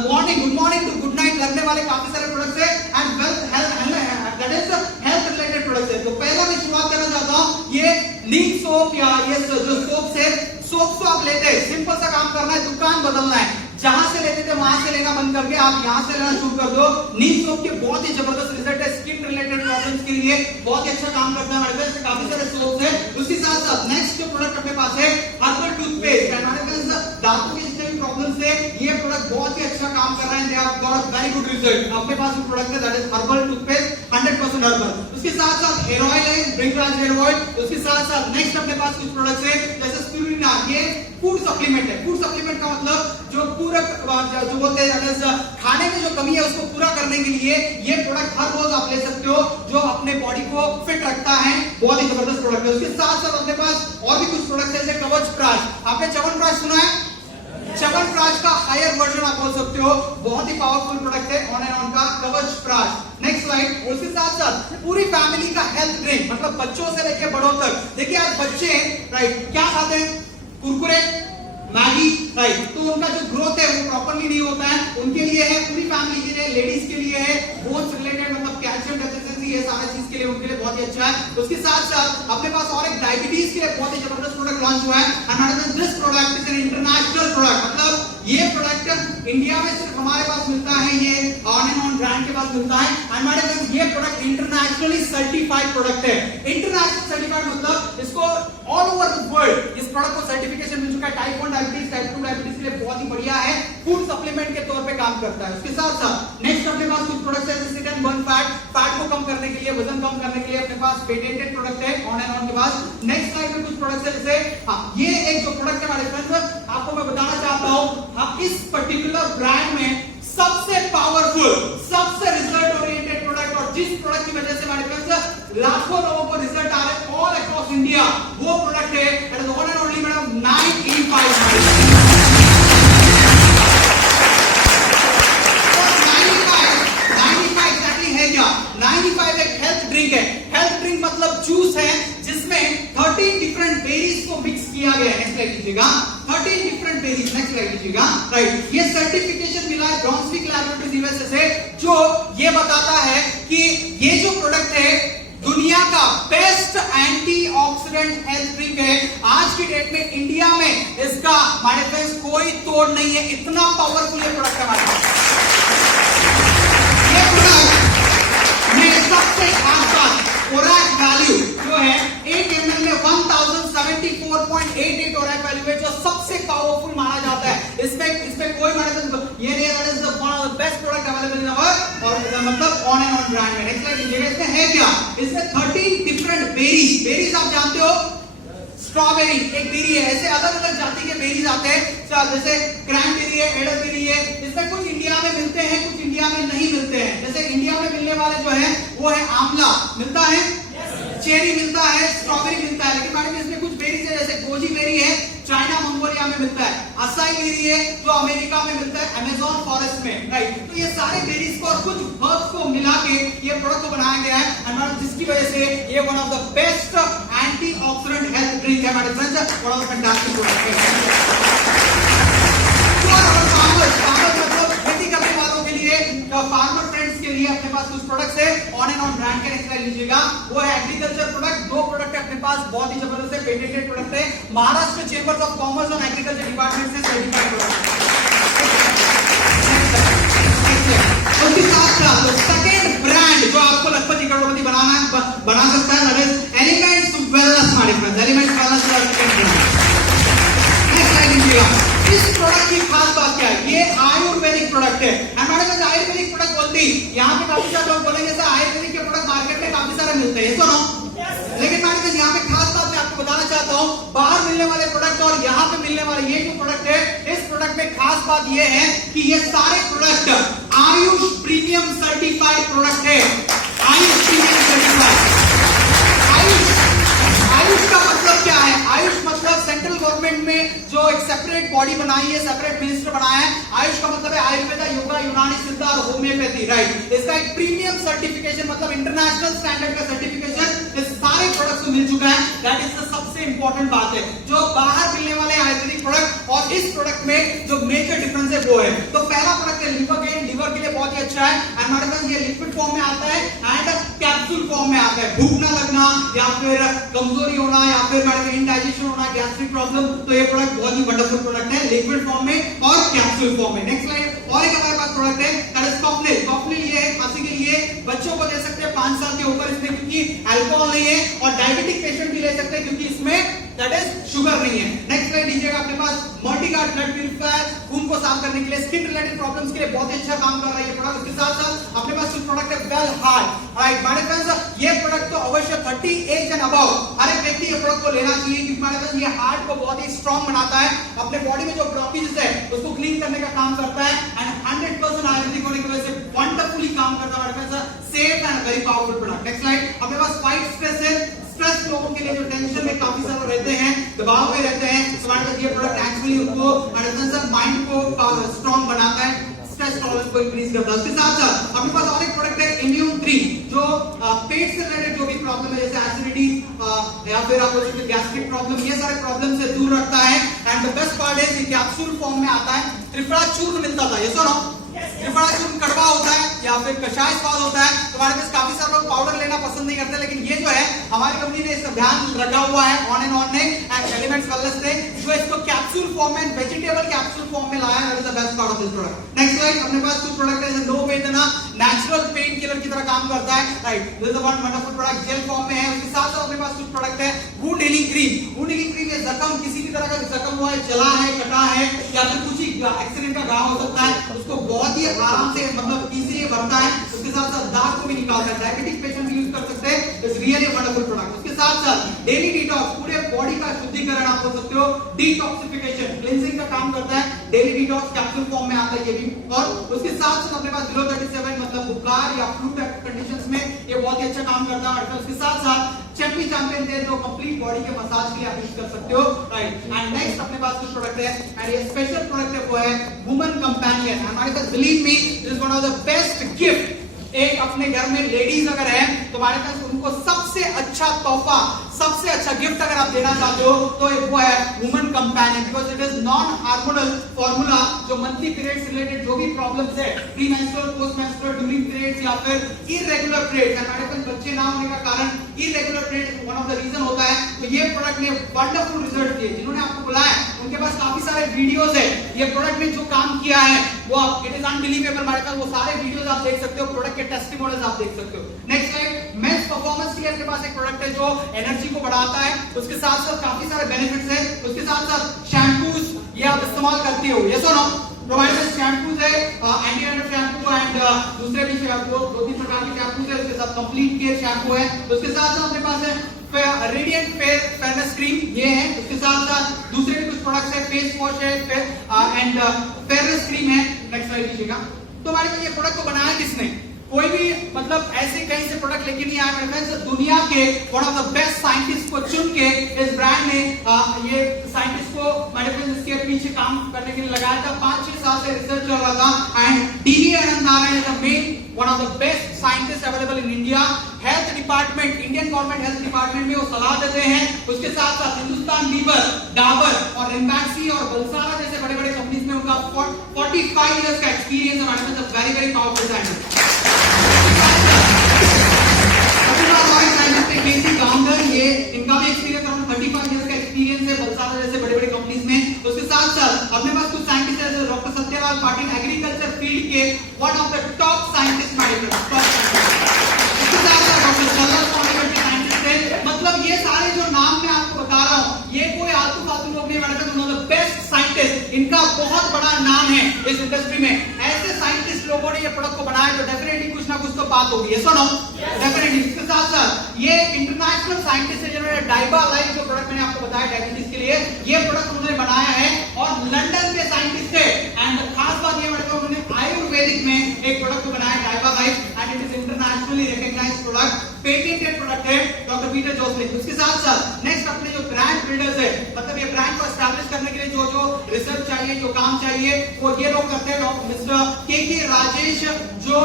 morning good morning to good night लगने वाले काफी सारे प्रोडक्ट्स है and that is health related products है। तो पहला मैं शुरुआत करना चाहता हूं, ये नीम सोप या ये जो सोप है, सोप तो आप लेते हैं, सिंपल सा काम करना है, दुकान बदलना है, जहां से लेते थे वहां से लेना बंद करके आप यहां से लेना शुरू कर दो। नीम सोप के बहुत ही जबरदस्त रिजल्ट है, स्किन रिलेटेड प्रॉब्लम्स के लिए बहुत ही अच्छा काम करता है। हमारे पास काफी सारे सोप्स है। उसके साथ साथ नेक्स्ट जो प्रोडक्ट अपने पास है हर्बल टूथपेस्ट। हमारे पास दांतों के जितने भी प्रॉब्लम्स है, ये प्रोडक्ट बहुत ही अच्छा काम कर रहा है, they have got very good result. अपने पास जो प्रोडक्ट है that is herbal toothpaste 100% herbal. उसके साथ साथ हेयर ऑयल है, ब्रिंकराज हेयर ऑयल। उसके साथ साथ नेक्स्ट अपने पास कुछ प्रोडक्ट्स है जैसे स्पिरुलिना, ये फूड सप्लीमेंट है। फूड सप्लीमेंट का मतलब जो पूरक जो बोलते हैं खाने में जो कमी है उसको पूरा करने के लिए ये प्रोडक्ट हर रोज आप ले सकते हो, जो अपने बॉडी को फिट रखता है। बहुत ही जबरदस्त प्रोडक्ट है। उसके साथ साथ अपने पास और भी कुछ प्रोडक्ट है जैसे कवच प्राश। आपने च्यवनप्राश सुना है? च्यवनप्राश का हायर वर्जन आप बोल सकते हो, बहुत ही पावरफुल प्रोडक्ट है ऑन एंड ऑन का कवच प्राश। Next slide. उसके साथ साथ पूरी फैमिली का हेल्थ ड्रिंक, मतलब बच्चों से लेकर बड़ों तक। देखिए आज बच्चे राइट क्या खाते हैं, कुरकुरे, मैगी, राइट, तो उनका जो ग्रोथ है वो प्रॉपर्ली नहीं होता है। उनके लिए है, पूरी फैमिली के लिए, लेडीज के लिए है, बोन्स रिलेटेड मतलब कैल्शियम डेफिशिएंसी, ये सारी चीज के लिए उनके लिए बहुत ही अच्छा है। उसके साथ साथ अपने पास और एक डायबिटीज के लिए बहुत ही जबरदस्त प्रोडक्ट लॉन्च हुआ है। हमारे पास this product is an international product, मतलब ये प्रोडक्ट इंडिया में सिर्फ हमारे पास मिलता है, ये ऑन एंड ऑन ब्रांड के पास मिलता है। हमारे पास ये प्रोडक्ट इंटरनेशनली सर्टिफाइड प्रोडक्ट है। इंटरनेशनल सर्टिफाइड मतलब इसको ऑल ओवर द वर्ल्ड इस प्रोडक्ट को सर्टिफिकेशन मिल चुका है। टाइप 1 डायबिटीज, टाइप 2 डायबिटीज के लिए बहुत ही बढ़िया है, फूड सप्लीमेंट के तौर पे काम करता है। उसके साथ साथ नेक्स्ट अपने पास कुछ प्रोडक्ट्स है जैसे sit and burn fat, fat को कम करने के लिए, वजन कम करने के लिए अपने पास पेटेंटेड प्रोडक्ट है ऑन एंड ऑन के पास। नेक्स्ट स्लाइड में कुछ प्रोडक्ट्स है जैसे ये एक जो प्रोडक्ट है हमारे फ्रेंड्स, आपको मैं बताना चाहता हूं इस पर्टिकुलर ब्रांड में सबसे पावरफुल, सबसे रिजल्ट ओरिएंटेड प्रोडक्ट, और जिस प्रोडक्ट की वजह से हमारे फ्रेंड्स लाखों लोगों को रिजल्ट आ रहे हैं ऑल अक्रॉस इंडिया, वो प्रोडक्ट है that is one and only madam 9E5। 9E5 exactly है क्या? किया गया है। नेक्स्ट स्लाइड लीजिएगा। 13 डिफरेंट बेरीज, नेक्स्ट स्लाइड लीजिएगा। राइट, ये सर्टिफिकेशन मिला है ब्राउन्सविक लैबोरेटरीज यूएसए से, जो ये बताता है कि ये जो प्रोडक्ट है दुनिया का बेस्ट एंटीऑक्सीडेंट हेल्थ ड्रिंक है। आज की डेट में इंडिया में इसका हमारे पास कोई तोड़ नहीं है, इतना पावरफुल ये प्रोडक्ट है हमारे पास। ये प्रोडक्ट में सबसे खास बात ओरैक वैल्यू जो है 1 ml में 1074.88 ओरैक वैल्यू है, जो सबसे पावरफुल माना जाता है। इसमें कोई ये नहीं है, that is one of the best product available in our और मतलब ऑन एंड ऑन ब्रांड में। नेक्स्ट स्लाइड लीजिएगा। इसमें है क्या, इसमें 13 डिफरेंट बेरीज आप जानते हो, स्ट्रॉबेरी एक बेरी है, ऐसे अलग अलग जाति के बेरीज आते हैं, जैसे क्रैनबेरी है, एडरबेरी है। इसमें कुछ इंडिया में मिलते हैं, कुछ इंडिया में नहीं मिलते हैं। जैसे इंडिया में मिलने वाले जो है वो है आंवला मिलता है, चेरी मिलता है, स्ट्रॉबेरी मिलता है। लेकिन मैडम इसमें कुछ बेरीज है, जैसे गोजी बेरी है, चाइना मंगोलिया में मिलता है, असाई बेरी है जो अमेरिका में मिलता है, अमेज़न फॉरेस्ट में। राइट, तो ये सारे बेरीज को और कुछ हर्ब्स को मिला के ये प्रोडक्ट को बनाया गया है, एंड जिसकी वजह से ये one of the best antioxidant health drink है हमारे friends, one of the fantastic product है। मतलब खेती करने वालों के लिए, फार्मर फ्रेंड्स के लिए अपने पास कुछ प्रोडक्ट्स है ऑन एंड ऑन ब्रांड के। नेक्स्ट स्लाइड लीजिएगा। वो है एग्रीकल्चर प्रोडक्ट, दो प्रोडक्ट है अपने पास, बहुत ही जबरदस्त है, पेटेंटेड प्रोडक्ट है, महाराष्ट्र चेंबर्स ऑफ कॉमर्स और एग्रीकल्चर डिपार्टमेंट से सर्टिफाइड प्रोडक्ट। उसके साथ सेकंड ब्रांड जो आपको लखपति करोड़पति बना सकता है, दैट इज एलिमेंट्स वेलनेस हमारे पास, एलिमेंट्स वेलनेस का सेकंड ब्रांड। नेक्स्ट स्लाइड लीजिएगा। इस प्रोडक्ट की खास बात क्या है, ये आयुर्वेदिक प्रोडक्ट है। हमारे पास आयुर्वेदिक प्रोडक्ट बोलते ही यहाँ पे काफी सारे लोग बोलेंगे सर आयुर्वेदिक के प्रोडक्ट मार्केट में काफी सारे मिलते हैं, सुनो। लेकिन हमारे पास यहाँ पे खास बात मैं आपको बताना चाहता हूँ, बाहर मिलने वाले प्रोडक्ट और यहाँ पे मिलने वाले ये जो प्रोडक्ट है, इस प्रोडक्ट में खास बात ये है कि ये सारे product Ayush premium certified product है। Ayush premium certified. आयुष का मतलब क्या है, आयुष मतलब सेंट्रल गवर्नमेंट में जो एक सेपरेट बॉडी बनाई है, सेपरेट मिनिस्टर बनाया है। आयुष का मतलब है आयुर्वेदा, योगा, यूनानी, सिद्ध और होम्योपैथी। राइट, इसका एक प्रीमियम सर्टिफिकेशन मतलब इंटरनेशनल स्टैंडर्ड का सर्टिफिकेशन इस सारे प्रोडक्ट्स को मिल चुका है। दैट इज द सबसे इंपॉर्टेंट बात है, जो बाहर मिलने वाले आयुर्वेदिक प्रोडक्ट और इस प्रोडक्ट में जो मेजर डिफरेंस है वो है, तो पहला प्रोडक्ट है लिवरगेन, लिवर के लिए बहुत ही अच्छा है, एंड हमारे पास ये लिक्विड फॉर्म में आता है एंड कैप्सूल फॉर्म में आता है। भूख ना लगना या फिर कमजोरी होना या फिर इंडाइजेशन होना, गैस्ट्रिक प्रॉब्लम, तो ये प्रोडक्ट बहुत ही वंडरफुल प्रोडक्ट है, लिक्विड फॉर्म में और कैप्सूल फॉर्म में। Next slide. और एक हमारे पास प्रोडक्ट है दैट इज कॉफलिन। कॉफलिन ये है खांसी के लिए, बच्चों को दे सकते हैं 5 साल के ऊपर इसमें, क्योंकि अल्कोहल नहीं है, और डायबिटिक पेशेंट भी ले सकते हैं क्योंकि इसमें दैट इज शुगर नहीं है। नेक्स्ट स्लाइड लीजिएगा। अपने पास मल्टीगार्ड ब्लड प्यूरिफायर, खून को साफ करने के लिए, स्किन रिलेटेड प्रॉब्लम्स के लिए बहुत ही अच्छा काम कर रहा है ये प्रोडक्ट। उसके साथ साथ अपने पास कुछ प्रोडक्ट है वेल हार्ट। राइट, हमारे पास ये प्रोडक्ट तो अवश्य 30 एज एंड अबव हर एक व्यक्ति ये प्रोडक्ट को लेना चाहिए, क्योंकि हमारे पास ये हार्ट को बहुत ही स्ट्रांग बनाता है, अपने बॉडी में जो ब्लॉकेजेस है उसको क्लीन करने का काम करता है, एंड 100% आयुर्वेदिक होने की वजह से वंडरफुली काम करता है हमारे पास, safe and very powerful product. Next slide. अपने पास फाइट स्ट्रेस है, स्ट्रेस लोगों के लिए जो टेंशन में काफी सारे रहते हैं, दबाव में रहते हैं, तो हमारे पास ये प्रोडक्ट एक्चुअली उनको माइंड को स्ट्रांग बनाता है, स्ट्रेस टॉलरेंस को इंक्रीज करता है। उसके साथ साथ अपने पास और एक प्रोडक्ट है इम्यून 3, जो पेट से रिलेटेड जो भी प्रॉब्लम है, जैसे एसिडिटी या फिर आप बोलते हैं गैस्ट्रिक प्रॉब्लम, ये सारे प्रॉब्लम से दूर रखता है। एंड द बेस्ट पार्ट है कि कैप्सूल फॉर्म में आता है। त्रिफला चूर्ण मिलता था, ये सुनो, त्रिफला चूर्ण कड़वा होता है या फिर कषाय स्वाद होता है, तो हमारे पास काफी सारे लोग पाउडर लेना पसंद नहीं करते, लेकिन ये जो है हमारी कंपनी ने इसका ध्यान रखा हुआ है ऑन एंड ऑन ने, एंड एलिमेंट्स वेलनेस ने जो इसको कैप्सूल फॉर्म में, वेजिटेबल कैप्सूल फॉर्म में लाया है। That is the best part of this product. Next slide. अपने पास कुछ प्रोडक्ट है लो वेदना, नेचुरल पेन किलर की तरह काम करता है। Right, this is one wonderful product, jail form में है। उसके साथ साथ अपने पास कुछ प्रोडक्ट है wound healing cream. Wound healing cream ये जख्म, किसी भी तरह का जख्म हुआ है, जला है, कटा है या फिर कुछ एक्सीडेंट का घाव हो सकता है, उसको बहुत ही आराम से मतलब इजीली भरता है। उसके साथ साथ दाग को भी निकालता है, डायबिटिक पेशेंट भी यूज कर सकते हैं। It's really wonderful product. उसके साथ साथ डेली डिटॉक्स, पूरे बॉडी का शुद्धिकरण आप बोल सकते हो, डिटॉक्सिफिकेशन, क्लींजिंग का काम करता है। डेली डिटॉक्स कैप्सूल फॉर्म में आता है ये भी। और उसके साथ साथ अपने पास बिलो 37 मतलब बुखार या फ्लू टाइप कंडीशंस में ये बहुत ही अच्छा काम करता है। और उसके साथ साथ चेपी चैंपियन तेल जो कंप्लीट बॉडी के मसाज के लिए आप यूज कर सकते हो। राइट, एंड नेक्स्ट अपने पास कुछ प्रोडक्ट है, एंड ये स्पेशल प्रोडक्ट है वो है वुमन कंपेनियन। हमारे पास believe me this is one of the best gift एक अपने घर में लेडीज अगर है तो हमारे पास उनको सबसे अच्छा तोहफा, सबसे अच्छा गिफ्ट अगर आप देना चाहते हो तो वो है woman companion, because it is non hormonal formula जो मंथली पीरियड्स रिलेटेड जो भी प्रॉब्लम्स है, pre menstrual, post menstrual, during periods या फिर इरेगुलर पीरियड्स, हमारे पास बच्चे ना होने का कारण irregular periods one of the reason होता है। तो ये प्रोडक्ट ने वंडरफुल रिजल्ट दिए। जिन्होंने आपको बुलाया उनके पास काफी सारे वीडियोस है, ये प्रोडक्ट ने जो काम किया है वो इट इज अनबिलीवेबल। हमारे पास वो सारे वीडियोस आप देख सकते हो, प्रोडक्ट के टेस्टिमोनियल्स आप देख सकते हो। नेक्स्ट स्लाइड, मेंस परफॉर्मेंस के लिए अपने पास एक प्रोडक्ट है जो एनर्जी को बढ़ाता है, उसके साथ साथ काफी सारे बेनिफिट्स है। उसके साथ साथ शैम्पूज ये आप इस्तेमाल करते हो, यस और नो? प्रोवाइड शैम्पूज है, एंटी डैंड्रफ शैम्पू एंड दूसरे भी शैम्पू, दो तीन प्रकार के शैम्पूज है। उसके साथ कंप्लीट केयर शैम्पू है। उसके साथ साथ अपने पास है रेडिएंट फेयरनेस क्रीम, ये है। उसके साथ साथ दूसरे भी कुछ प्रोडक्ट्स है, फेस वॉश है एंड फेयरनेस क्रीम है। नेक्स्ट स्लाइड लीजिएगा। तो हमारे ये प्रोडक्ट को बनाया किसने? कोई भी मतलब ऐसे कहीं से प्रोडक्ट लेके नहीं आया। फ्रेंड्स, दुनिया के one of the best scientist को चुन के इस ब्रांड ने ये साइंटिस्ट को हमारे फ्रेंड्स इसके पीछे काम करने के लिए लगाया था। 5-6 साल से रिसर्च चल रहा था and D V Anand Narayan is the main one of the best scientist available in India. Health department, Indian government health department में वो सलाह देते हैं। उसके साथ साथ हिंदुस्तान लीवर, डाबर और रिम्बैक्सी और बलसारा जैसे बड़े बड़े कंपनीज में उनका 45 इयर्स का एक्सपीरियंस हमारे पास, वेरी वेरी पावरफुल साइंटिस्ट। ये इनका भी एक्सपीरियंस अराउंड 35 इयर्स का एक्सपीरियंस है बलसारा जैसे बड़े बड़े कंपनीज में। उसके साथ साथ अपने पास कुछ साइंटिस्ट हैं doctor Satyalal Patil, agriculture field के one of the top scientist मतलब ये सारे जो नाम मैं आपको बता रहा हूं ये कोई आलतू फालतू लोग नहीं बना, बेस्ट साइंटिस्ट, इनका बहुत बड़ा नाम है इस इंडस्ट्री में। ऐसे साइंटिस्ट लोगों ने ये प्रोडक्ट को बनाया तो डेफिनेटली कुछ ना कुछ तो बात होगी, यस और नो? डेफिनेटली। इसके साथ साथ ये इंटरनेशनल साइंटिस्ट है जिन्होंने डाइबा लाइफ जो प्रोडक्ट मैंने आपको बताया डायबिटीज के लिए, ये प्रोडक्ट उन्होंने बनाया है और लंदन के साइंटिस्ट है। एंड खास बात ये मतलब उन्होंने आयुर्वेदिक में एक प्रोडक्ट को बनाया डाइबा life and it is internationally recognised product, patented product है डॉक्टर पीटर जोसलिन। उसके साथ साथ नेक्स्ट अपने जो ब्रांड बिल्डर्स है, मतलब ये ब्रांड को एस्टैब्लिश करने के लिए जो जो रिसर्च चाहिए, जो काम चाहिए वो ये लोग करते हैं। मिस्टर के राजेश जो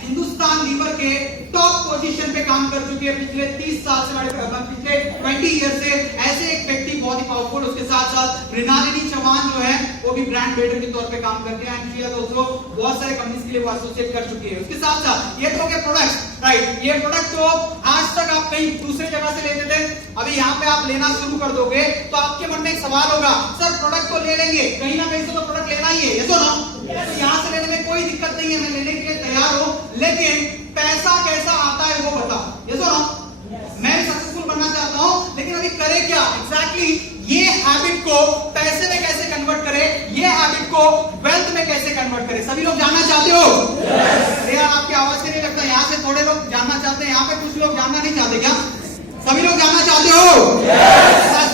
हिंदुस्तान लीवर के टॉप पोजीशन पे काम कर चुके हैं पिछले 30 साल से, पिछले 20 ईयर से। ऐसे एक व्यक्ति बहुत ही पावरफुल। उसके साथ साथ मृणालिनी चौहान जो है वो भी ब्रांड बिल्डर के तौर पे काम करते हैं एंड किया दोस्तों बहुत सारे कंपनीज के लिए वो एसोसिएट कर चुकी है। उसके साथ साथ ये तो के प्रोडक्ट्स, राइट, ये प्रोडक्ट तो आज तक आप कहीं दूसरे जगह से लेते थे, अभी यहाँ पे आप लेना शुरू कर दोगे तो आपके मन में एक सवाल होगा, सर प्रोडक्ट तो ले लेंगे, कहीं ना कहीं से तो प्रोडक्ट लेना ही है, ये तो ना? तो यहाँ से लेने में कोई दिक्कत नहीं है, मैं लेने के लिए तैयार हूँ, लेकिन पैसा कैसा आता है वो बताओ, ये तो ना? मैं सक्सेसफुल बनना चाहता हूँ, लेकिन अभी करे क्या एग्जैक्टली? ये हैबिट को पैसे में कैसे कन्वर्ट करें, ये हैबिट को वेल्थ में कैसे कन्वर्ट करें? सभी लोग जानना चाहते हो? अरे यार आपकी आवाज से नहीं लगता, यहाँ से थोड़े लोग जानना चाहते हैं, यहाँ पे कुछ लोग जानना नहीं चाहते क्या? सभी लोग जानना चाहते हो?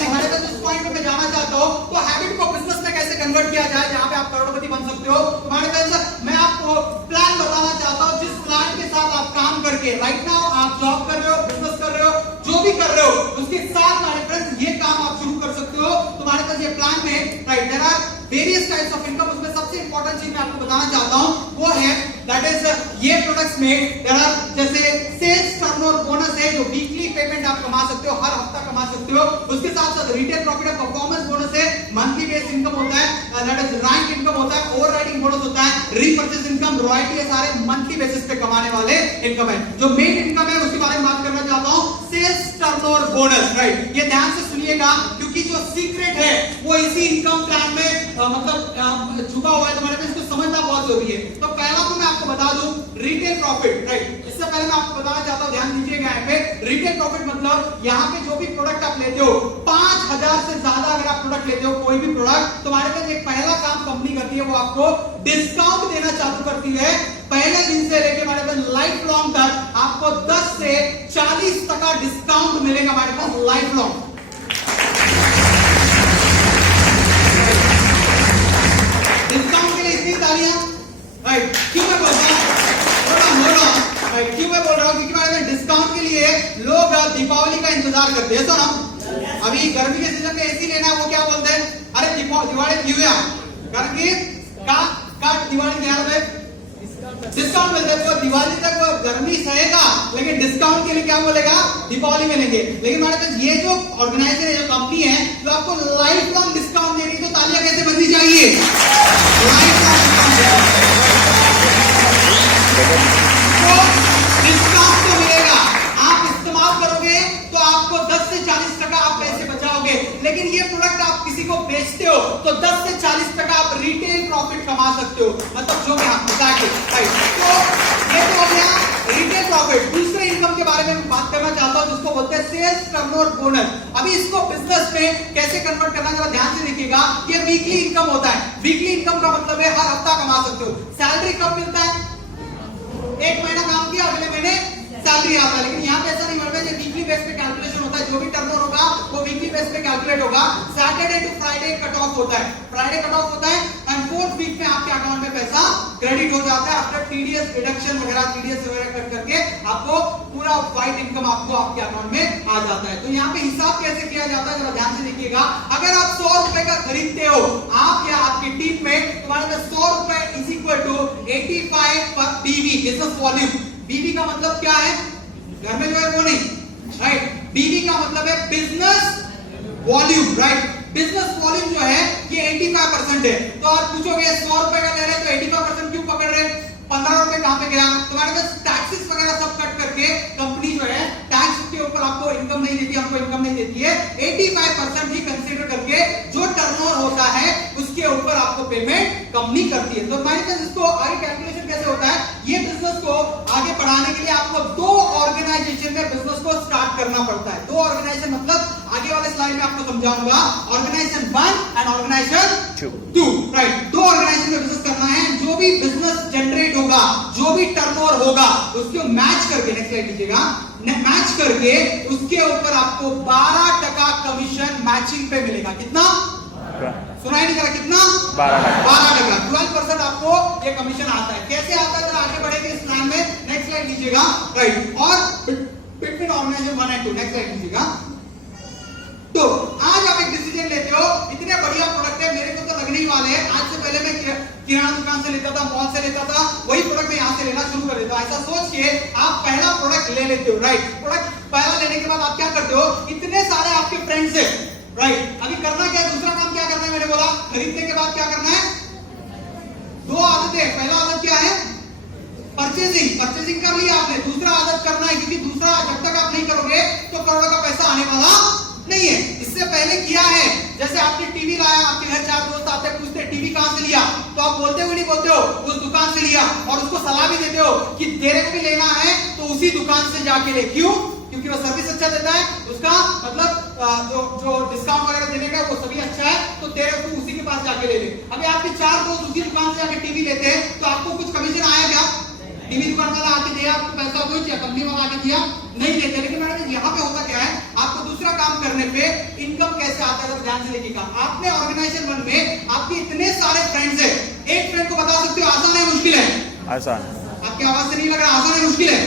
हमारे पास इस पॉइंट पे मैं जानना चाहता हूँ, तो हैबिट को बिजनेस में कैसे कन्वर्ट किया जाए जहाँ पे आप करोड़पति बन सकते हो? हमारे पास मैं आपको प्लान बताना चाहता हूँ, जिस प्लान के साथ आप काम करके राइट नाउ आप जॉब कर रहे हो, बिजनेस कर रहे हो, जो भी कर रहे हो, उसके साथ हमारे फ्रेंड्स ये काम आप शुरू कर सकते हो। तुम्हारे पास ये प्लान में right there are various types of income. उसमें सबसे इंपॉर्टेंट चीज मैं आपको बताना चाहता हूं वो है दैट इज ये प्रोडक्ट्स में देयर आर जैसे सेल्स टर्नओवर बोनस है जो वीकली पेमेंट आप कमा सकते हो, हर हफ्ता कमा सकते हो। उसके साथ साथ रिटेल प्रॉफिट और परफॉर्मेंस बोनस है, मंथली बेस्ड इनकम होता है, दैट इज रैंक इनकम होता है, ओवरराइडिंग बोनस होता है, रीपरचेज इनकम, रॉयल्टी, ये सारे मंथली बेसिस पे कमाने वाले इनकम है। जो मेन इनकम है उसके बारे में बात करना चाहता हूं, सेल्स टर्नओवर बोनस, राइट। ये ध्यान से सुनिएगा क्योंकि जो सीक्रेट है वो इसी इनकम प्लान में मतलब छुपा हुआ है, तुम्हारे पास इसको समझना बहुत जरूरी है। तो पहला तो मैं आपको बता दूं रिटेल प्रॉफिट, राइट। इससे पहले मैं आपको बताना चाहता हूं, ध्यान दीजिएगा यहाँ पे, रिटेल प्रॉफिट मतलब यहाँ पे जो भी प्रोडक्ट आप लेते हो, 5000 से ज्यादा अगर आप प्रोडक्ट लेते हो कोई भी प्रोडक्ट, तुम्हारे पास एक पहला काम कंपनी करती है वो आपको डिस्काउंट देना चालू करती है। पहले दिन से लेके हमारे पास लाइफ लॉन्ग तक आपको 10 से 40% डिस्काउंट मिलेगा हमारे पास लाइफ लॉन्ग। डिस्काउंट के लिए इतनी तालियां, राइट। क्यों मैं बोल रहा हूं, राइट, क्यों मैं बोल रहा हूं? क्योंकि हमारे डिस्काउंट के लिए लोग दीपावली का इंतजार करते हैं। तो ना अभी गर्मी के सीजन में एसी लेना है, वो क्या बोलते हैं, अरे दिवाळी घेऊया, कारण की का दिवाळी घ्यायला डिस्काउंट मिलता है। तो दिवाली तक वो गर्मी सहेगा, लेकिन डिस्काउंट के लिए क्या बोलेगा, दीपावली में लेंगे। लेकिन हमारे पास ये जो ऑर्गेनाइजर है, जो कंपनी है, जो आपको लाइफ लॉन्ग डिस्काउंट दे रही है, तो तालियां कैसे बजनी चाहिए, लाइफ लॉन्ग डिस्काउंट तो मिलेगा। आप इस्तेमाल करोगे तो आपको 10 से 40% आप पैसे बचाओगे। लेकिन ये प्रोडक्ट आप किसी को बेचते हो तो 10 से 40% आप रिटेल प्रॉफिट कमा सकते हो, मतलब जो मैं आपको बता के, राइट। तो ये तो हो गया रिटेल प्रॉफिट। दूसरे इनकम के बारे में बात करना चाहता हूं, जिसको बोलते हैं सेल्स टर्नओवर बोनस। अभी इसको बिजनेस में कैसे कन्वर्ट करना, जरा ध्यान से देखिएगा। ये वीकली इनकम होता है। वीकली इनकम का मतलब है हर हफ्ता कमा सकते हो। सैलरी कब मिलता है, एक महीना काम किया, अगले महीने सैलरी आता है। लेकिन यहाँ पे ऐसा नहीं होता है, वीकली बेस पे कैलकुलेशन होता है। जो भी टर्नओवर होगा वो वीकली बेस पे कैलकुलेट होगा। Saturday to Friday cut off होता है, फ्राइडे कट ऑफ होता है, एंड फोर्थ वीक में आपके अकाउंट में पैसा क्रेडिट हो जाता है। आफ्टर टीडीएस डिडक्शन वगैरह, टीडीएस वगैरह कट करके आपको पूरा वाइट इनकम आपको आपके अकाउंट में आ जाता है। तो यहाँ पे हिसाब कैसे किया जाता है, जरा ध्यान से देखिएगा। अगर आप 100 रुपए का खरीदते हो, आप या आपकी टीम में, तुम्हारे पास 100 रुपए इज इक्वल टू 85 पर बीवी, बिजनेस वॉल्यूम। बीवी का मतलब क्या है, घर में जो है वो नहीं, राइट। बीवी का मतलब है business volume, right. Business volume जो है ये 85% है। तो आप पूछोगे 100 रुपए का ले रहे हैं तो 85% क्यों पकड़ रहे हैं, 15 रुपए कहां पे गया। तुम्हारे पास टैक्सेस वगैरह सब कट करके कंपनी जो है टैक्स के ऊपर आपको इनकम नहीं देती, हमको इनकम नहीं देती है। 85% ही कंसीडर करके जो टर्नओवर होता है उसके ऊपर आपको पेमेंट कंपनी करती है। तो हमारे पास इसको आगे कैलकुलेशन कैसे होता है, ये बिजनेस को आगे बढ़ाने के लिए आपको 2 ऑर्गेनाइजेशन में बिजनेस को स्टार्ट करना पड़ता है। 2 ऑर्गेनाइजेशन मतलब आगे वाले स्लाइड में आपको समझाऊंगा। Organisation 1 and organisation 2, right. 2 organisation में बिजनेस करना है। जो भी बिजनेस जनरेट होगा, जो भी टर्नओवर होगा, उसको मैच करके, नेक्स्ट स्लाइड लीजिएगा, मैच करके उसके ऊपर आपको 12% कमीशन मैचिंग पे मिलेगा। कितना सुनाई नहीं करा, कितना, 12%। 12% आपको ये कमीशन आता है। कैसे आता है, जरा आगे बढ़ेंगे इस प्लान में, नेक्स्ट स्लाइड लीजिएगा, राइट। और between organisation 1 and 2, next slide लीजिएगा। तो आज आप एक डिसीजन लेते हो, इतने बढ़िया प्रोडक्ट है, मेरे को तो लगने ही वाले हैं। आज से पहले मैं किराना दुकान से लेता था, मॉल से लेता था, वही प्रोडक्ट मैं यहाँ से लेना शुरू कर देता हूँ। ऐसा सोच के आप पहला प्रोडक्ट ले लेते हो, राइट। प्रोडक्ट पहला लेने के बाद आप क्या करते हो, इतने सारे आपके फ्रेंड्स है, राइट। अभी करना क्या है, दूसरा काम क्या करना है, मैंने बोला खरीदने के बाद क्या करना है, 2 आदतें। पहला आदत क्या है, परचेजिंग। परचेजिंग कर लिया आपने। दूसरा आदत करना है, क्योंकि दूसरा जब तक आप नहीं करोगे तो करोड़ों का पैसा आने वाला नहीं है। इससे पहले किया है, जैसे आपने टीवी लाया, आपके घर 4 दोस्त आते हैं, पूछते टीवी कहां से लिया, तो आप बोलते हो नहीं बोलते हो, उस दुकान से लिया, और उसको सलाह भी देते हो कि तेरे को भी लेना है तो उसी दुकान से जाके ले। क्यों, क्योंकि वो सर्विस अच्छा देता है, उसका मतलब जो डिस्काउंट वगैरह देने का वो सभी अच्छा है, तो तेरे को उसी के पास जाके ले ले। अभी आपके 4 दोस्त उसी दुकान से जाके टीवी लेते हैं, तो आपको कुछ कमीशन आया क्या, टीवी दुकान वाला आके दिया आपको पैसा, कुछ या कंपनी वाला आके दिया, नहीं देते। लेकिन मैडम यहाँ पे होता क्या है, आपको दूसरा काम करने पे इनकम कैसे आता है, ध्यान से देखिएगा। आपने ऑर्गेनाइजेशन 1 में आपके इतने सारे फ्रेंड्स है, एक फ्रेंड को बता सकते हो आसान है मुश्किल है, आसान। आपकी आवाज से नहीं लग रहा, आसान है मुश्किल है,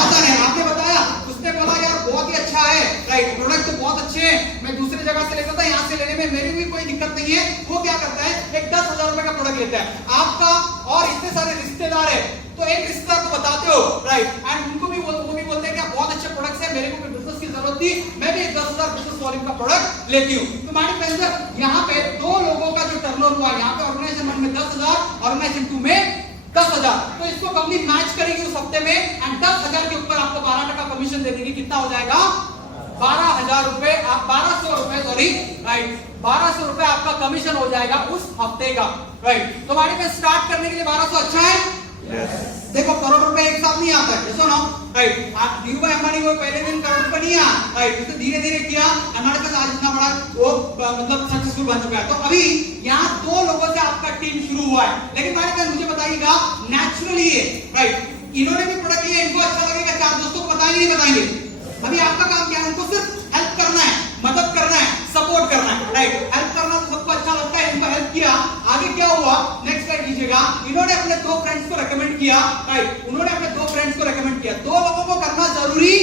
आसान है। आपने बताया, उसने बोला यार बहुत ही अच्छा है, राइट, प्रोडक्ट तो बहुत अच्छे हैं, मैं दूसरी जगह से लेता था, यहाँ से लेने में मेरी भी कोई दिक्कत नहीं है। वो क्या करता है, एक 10,000 रुपए का प्रोडक्ट लेता है आपका, और इतने सारे रिश्तेदार है, तो एक रिश्तेदार को बताते हो, राइट, एंड उनको भी वो भी बोलते हैं कि बहुत अच्छे प्रोडक्ट्स है, मेरे को भी बिजनेस की जरूरत थी, मैं भी 10,000 बिजनेस वॉल्यूम का प्रोडक्ट लेती हूँ। तो हमारे फ्रेंड्स यहाँ पे 2 लोगों का जो टर्नओवर हुआ, यहाँ पे ऑर्गेनाइजेशन 1 में 10,000, ऑर्गेनाइजेशन 2 में 10,000। तो इसको कंपनी मैच करेगी उस हफ्ते में, एंड 10,000 के ऊपर आपको 12% कमीशन दे देगी। कितना हो जाएगा, 12,000 रुपए, 1200 रुपए, सॉरी, राइट, 1200 रुपए आपका कमीशन हो जाएगा उस हफ्ते का, राइट। तो हमारे पे स्टार्ट करने के लिए 1200 अच्छा है। देखो करोड़ रुपए एक साथ नहीं आता है, सुनो, राइट। धीरू भाई अंबानी को पहले दिन करोड़ रुपए नहीं आया, राइट, उसने धीरे धीरे किया, हमारे पास आज इतना बड़ा वो मतलब सक्सेसफुल बन चुका है। तो अभी यहाँ 2 लोगों से आपका टीम शुरू हुआ है, लेकिन हमारे पास मुझे बताइएगा नेचुरली है, राइट, इन्होंने भी प्रोडक्ट लिया, इनको अच्छा लगेगा, 4 दोस्तों को बताएंगे नहीं बताएंगे। अभी आपका काम क्या है, उनको सिर्फ हेल्प करना है, मदद करना है, सपोर्ट करना है, राइट। हेल्प करना तो सबको अच्छा लगता है, इनको हेल्प किया, आगे क्या हुआ, नेक्स्ट स्लाइड लीजिएगा। इन्होंने अपने 2 फ्रेंड्स को रेकमेंड किया, राइट, उन्होंने अपने 2 फ्रेंड्स को रेकमेंड किया। 2 लोगों को करना जरूरी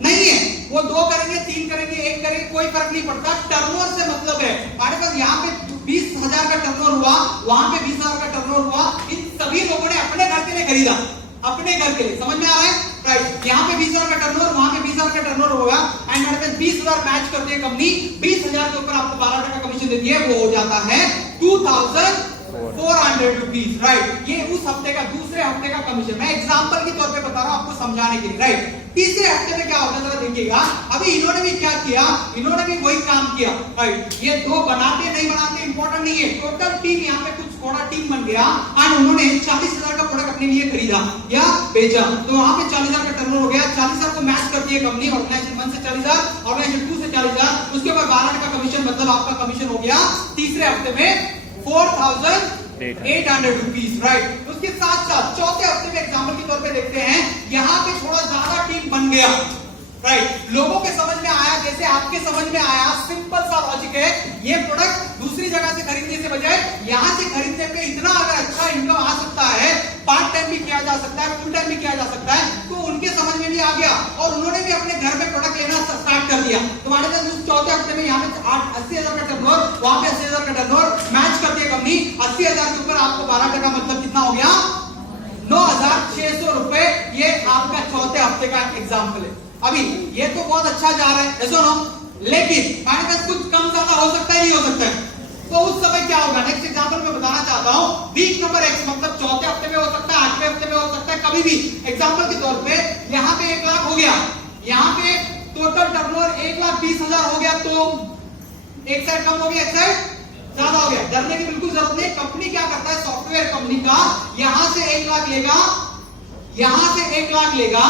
नहीं है, वो 2 करेंगे, 3 करेंगे, 1 करेंगे, कोई फर्क नहीं पड़ता। टर्नओवर से मतलब है, हमारे पास यहाँ पे 20,000 का टर्नओवर हुआ, वहां पे 20,000 का टर्नओवर हुआ, इन सभी लोगों ने अपने घर के लिए खरीदा अपने घर के लिए, समझ में आ रहा है? राइट, यहाँ पे 20,000 का टर्नओवर, वहां पे 20,000 का टर्नओवर होगा एंड हमारे पास 20,000 मैच करती है कंपनी, 20,000 के ऊपर आपको 12% कमीशन देती है, वो हो जाता है 2,400 रुपीज। राइट, ये उस हफ्ते का, दूसरे हफ्ते का कमीशन, मैं एग्जांपल के तौर पे बता रहा हूं आपको समझाने के लिए। राइट, तीसरे हफ्ते में क्या होगा जरा देखिएगा। अभी इन्होंने भी क्या किया, इन्होंने भी वही काम किया। राइट, ये दो बनाते नहीं बनाते इंपॉर्टेंट नहीं है, टोटल टीम यहाँ पे कुछ थोड़ा टीम बन गया और उन्होंने 40,000 का प्रोडक्ट अपने लिए खरीदा या बेचा, तो वहां पे 40,000 का टर्नओवर हो गया। 40,000 को मैच करती है कंपनी, ऑर्गेनाइजेशन 1 से 40,000, ऑर्गेनाइजेशन 2 से 40,000, उसके ऊपर 12 का कमीशन, मतलब आपका कमीशन हो गया तीसरे हफ्ते में 4,800 रुपीज। राइट, उसके साथ साथ चौथे हफ्ते में एग्जांपल के तौर पे देखते हैं, यहाँ पे थोड़ा ज्यादा टीम बन गया। राइट, लोगों के समझ में आया, जैसे आपके समझ में आया, सिंपल सा लॉजिक है, ये प्रोडक्ट दूसरी जगह से खरीदने से बजाय यहां से खरीदने पे इतना अगर अच्छा इनकम आ सकता है, पार्ट टाइम भी किया जा सकता है, फुल टाइम भी किया जा सकता है, तो उनके समझ में भी आ गया और उन्होंने भी अपने घर में प्रोडक्ट लेना स्टार्ट कर दिया। तुम्हारे पास उस चौथे हफ्ते में यहाँ पे 80,000 का टर्नओवर, वहां पे 80,000 का टर्नओवर, मैच करती है कंपनी, 80,000 के ऊपर आपको 12% मतलब कितना हो गया 9,600 रुपए। ये आपका चौथे हफ्ते का एग्जाम्पल है। अभी ये तो बहुत अच्छा जा रहा है, ऐसा ना, लेकिन हमारे पास कुछ कम ज्यादा हो सकता है, नहीं हो सकता है, तो उस समय क्या होगा, नेक्स्ट एग्जांपल में बताना चाहता हूं। वीक नंबर x मतलब चौथे हफ्ते में हो सकता है, 8वें हफ्ते में हो सकता है, कभी भी। एग्जांपल के तौर पे यहां पे 1 लाख हो गया, यहां पे टोटल टर्नओवर 1,20,000 हो गया, तो एक साइड कम हो गया, एक साइड ज्यादा हो गया। डरने की बिल्कुल जरूरत नहीं। कंपनी क्या करता है, सॉफ्टवेयर कंपनी का, यहां से 1 लाख लेगा, यहां से 1 लाख लेगा,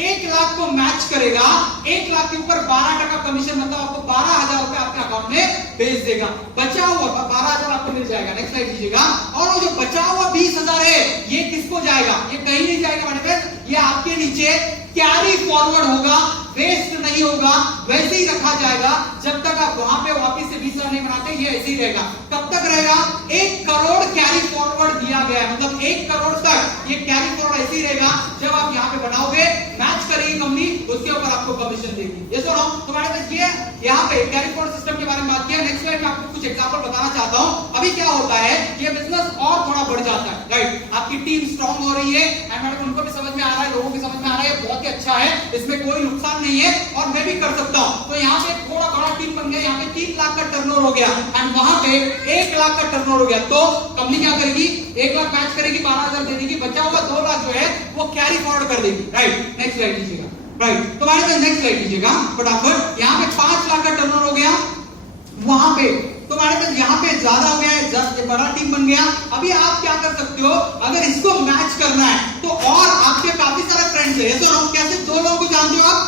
1 लाख को मैच करेगा, 1 लाख के ऊपर 12% कमीशन, मतलब आपको 12,000 रुपए आपके अकाउंट में भेज देगा। बचा हुआ 12,000 आपको मिल जाएगा। नेक्स्ट स्लाइड लीजिएगा। और वो जो बचा हुआ 20,000 है, ये किसको जाएगा, ये कहीं नहीं जाएगा मेरे पास, ये आपके नीचे कैरी फॉरवर्ड होगा, वेस्ट नहीं होगा, वैसे ही रखा जाएगा जब तक आप वहां पे वापस से 20,000 नहीं बनाते, ये ऐसे ही रहेगा। कब तक रहेगा, 1 करोड़ कैरी फॉरवर्ड दिया गया है, मतलब 1 करोड़ तक ये कैरी फॉरवर्ड ऐसे ही रहेगा। जब आप यहाँ पे बनाओगे, मैच करेगी कंपनी, उसके ऊपर आपको कमीशन देगी। ये सुनो, तुम्हारे पास ये यहाँ पे कैरी फॉरवर्ड सिस्टम के बारे में बात किया। नेक्स्ट स्लाइड में आपको कुछ एग्जांपल बताना चाहता हूँ। अभी क्या होता है, ये बिजनेस और थोड़ा बढ़ जाता है। राइट, आपकी टीम स्ट्रांग हो रही है एंड मैडम उनको भी समझ में आ रहा है, लोगों की समझ में आ रहा है, बहुत ही अच्छा है, इसमें कोई नुकसान नहीं है और मैं भी कर सकता हूं। तो यहाँ पे थोड़ा बड़ा टीम बन गया, यहाँ पे 3 लाख का टर्नओवर हो गया एंड वहां पे 1 लाख का टर्नओवर हो गया। तो कंपनी क्या करेगी, 1 लाख मैच करेगी, 12,000 दे देगी, बचा हुआ 2 लाख जो है वो कैरी फॉरवर्ड कर देगी। राइट, नेक्स्ट स्लाइड लीजिएगा। राइट, तुम्हारे पास नेक्स्ट स्लाइड लीजिएगा फटाफट। यहाँ पे 5 लाख का टर्नओवर हो गया, वहां पे तुम्हारे पास यहाँ पे ज्यादा हो गया है, बड़ा टीम बन गया। अभी आप क्या कर सकते हो, अगर इसको मैच करना है तो, और आपके काफी सारे फ्रेंड्स है, कैसे 2 लोगों को जानते हो आप,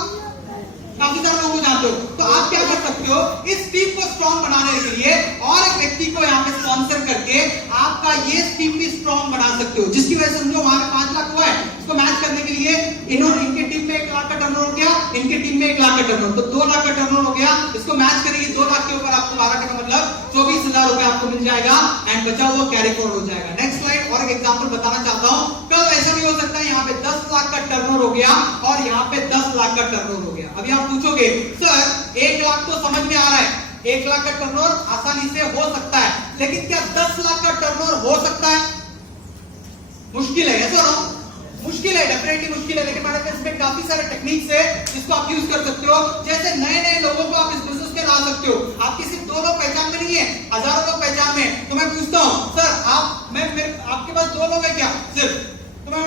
काफी सारे लोगों को जानते हो, तो आप क्या कर सकते हो, इस टीम को स्ट्रॉन्ग बनाने के लिए और एक व्यक्ति को यहाँ पे स्पॉन्सर करके आपका ये टीम भी स्ट्रॉन्ग बना सकते हो, जिसकी वजह से समझो वहां पे 5 लाख हुआ है, इसको मैच करने के लिए इनकी टीम में 1 लाख का टर्नओवर हो गया, इनकी टीम में 1 लाख का टर्नओवर, तो 2 लाख का टर्नओवर हो गया। इसको मैच करेगी, 2 लाख के ऊपर आपको 12 का मतलब 24,000 रुपए आपको मिल जाएगा एंड बचा हुआ कैरी फॉरवर्ड हो जाएगा। नेक्स्ट स्लाइड, और एक एग्जांपल बताना चाहता हूं। कल ऐसा भी हो सकता है, यहाँ पे 10 लाख का टर्नओवर हो गया और यहाँ पे 10 लाख का टर्नओवर हो गया। अभी आप पूछोगे सर 1 लाख तो समझ में आ रहा है, 1 लाख का टर्नओवर आसानी से हो सकता है, लेकिन क्या 10 लाख का टर्नओवर हो सकता है, मुश्किल है, ऐसा ना, मुश्किल है, डेफिनेटली मुश्किल है। लेकिन मैंने इसमें काफी सारे टेक्निक्स है जिसको आप यूज कर सकते हो। जैसे नए नए लोगों को आप इस बिजनेस में ला सकते हो। आपकी सिर्फ 2 लोग पहचान में नहीं है, हजारों लोग पहचान में। तो मैं पूछता हूँ सर आपके पास 2 लोग है क्या सिर्फ, तो मैं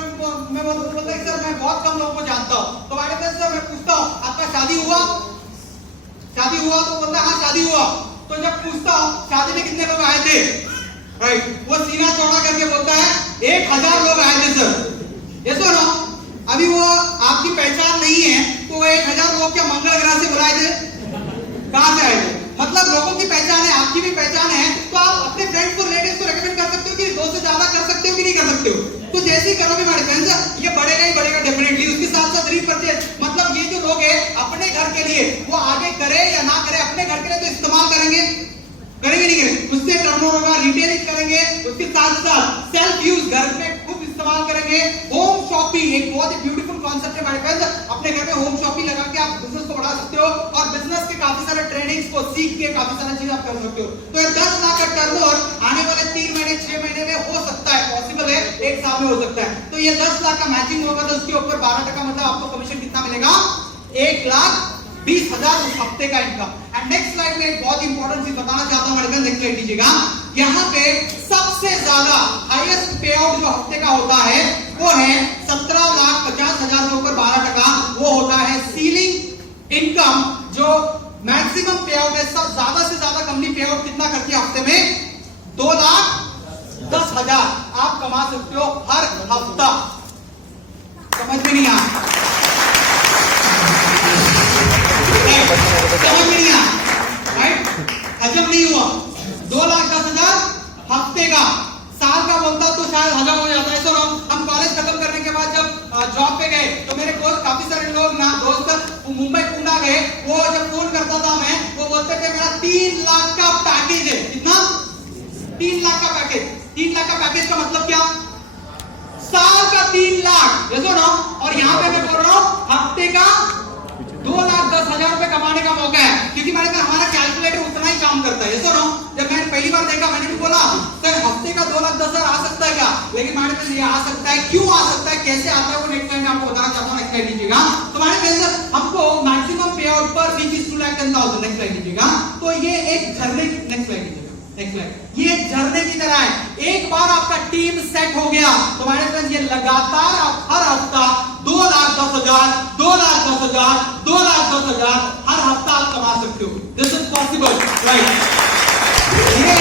बोलता है सर मैं बहुत कम लोगों को जानता हूँ। तो मैंने सर मैं पूछता हूँ आपका शादी हुआ, तो बोलता है हाँ शादी हुआ। तो जब पूछता हूँ शादी में कितने लोग आए थे, राइट, वो सीना चौड़ा करके बोलता है 1,000 लोग आए थे सर। ये सुनो, अभी वो आपकी पहचान नहीं है, तो वो 1,000 लोग क्या मंगल ग्रह से बुलाए थे, कहां से आए थे, मतलब लोगों की पहचान है, आपकी भी पहचान है, तो आप अपने फ्रेंड्स को रिलेटिव्स को रेकमेंड कर सकते हो कि 2 से ज्यादा कर सकते हो कि नहीं कर सकते हो। तो जैसे ही करोगे मेरे फ्रेंड्स, ये बढ़ेगा ही बढ़ेगा डेफिनेटली। उसके साथ साथ रीपरचेज, मतलब ये जो लोग हैं अपने घर के लिए, वो आगे करे या ना करे, अपने घर के लिए तो इस्तेमाल करेंगे नहीं करेंगे, उससे टर्नओवर होगा, रिटेलिंग करेंगे, उसके साथ साथ सेल्फ यूज घर में खूब इस्तेमाल करेंगे। होम शॉपिंग एक बहुत ही ब्यूटीफुल कॉन्सेप्ट है हमारे पास, अपने घर में होम शॉपिंग लगा के आप बिजनेस को बढ़ा सकते हो और बिजनेस के काफी सारे ट्रेनिंग्स को सीख के काफी सारी चीजें आप कर सकते हो। तो 10 लाख का टर्नओवर आने वाले 3 महीने 6 महीने में हो सकता है, पॉसिबल है, एक साल में हो सकता है। तो ये 10 लाख का मैचिंग होगा तो उसके ऊपर 12% मतलब आपको कमीशन कितना मिलेगा? 1,20,000 उस हफ्ते का इनकम। एंड नेक्स्ट स्लाइड में एक बहुत इंपॉर्टेंट चीज बताना चाहता हूं, मैडम नेक्स्ट स्लाइड लीजिएगा। यहाँ पे सबसे ज्यादा हाईएस्ट पे आउट जो हफ्ते का होता है वो है 17,50,000 के ऊपर 12%, वो होता है सीलिंग इनकम। जो मैक्सिमम पे आउट है, सब ज्यादा से ज्यादा कंपनी पे आउट कितना करती है हफ्ते में? 2,10,000 आप कमा सकते हो हर हफ्ता। समझ में नहीं आया? समझ में नहीं आया? राइट? हजम नहीं हुआ? 2,10,000 हफ्ते का, साल का बोलता तो शायद हजम हो जाता है। सुनो, हम कॉलेज खत्म करने के बाद जब जॉब पे गए तो मेरे दोस्त, काफी सारे लोग ना दोस्त मुंबई पुणे गए, वो जब फोन करता था मैं, वो बोलते थे मेरा 3 लाख का पैकेज है। कितना? 3 लाख का पैकेज। 3 लाख का पैकेज का मतलब क्या? साल का 3 लाख। ये सुनो, और यहाँ पे मैं बोल रहा हूँ हफ्ते का 2,10,000 रुपए कमाने का मौका है, क्योंकि मैंने कहा हमारा कैलकुलेटर उतना ही काम करता है। सुनो, जब मैंने पहली बार देखा मैंने भी बोला सर हफ्ते का 2,10,000 आ सकता है क्या? लेकिन मैंने कहा ये आ सकता है। क्यों आ सकता है, कैसे आता है, वो नेक्स्ट टाइम आपको बताना चाहता हूँ। नेक्स्ट स्लाइड लीजिएगा। तो मैंने कहा सर हमको मैक्सिमम पे आउट पर वीक इज 2,10,000। नेक्स्ट स्लाइड लीजिएगा। तो ये एक झरने की, नेक्स्ट स्लाइड लीजिएगा, नेक्स्ट स्लाइड, ये झरने की तरह है। एक बार आपका टीम सेट हो गया तो मैंने कहा ये लगातार आप हर हफ्ता 2,10,000, 2,10,000, 2,10,000 हर हफ्ता आप कमा सकते हो। This is possible, right? ये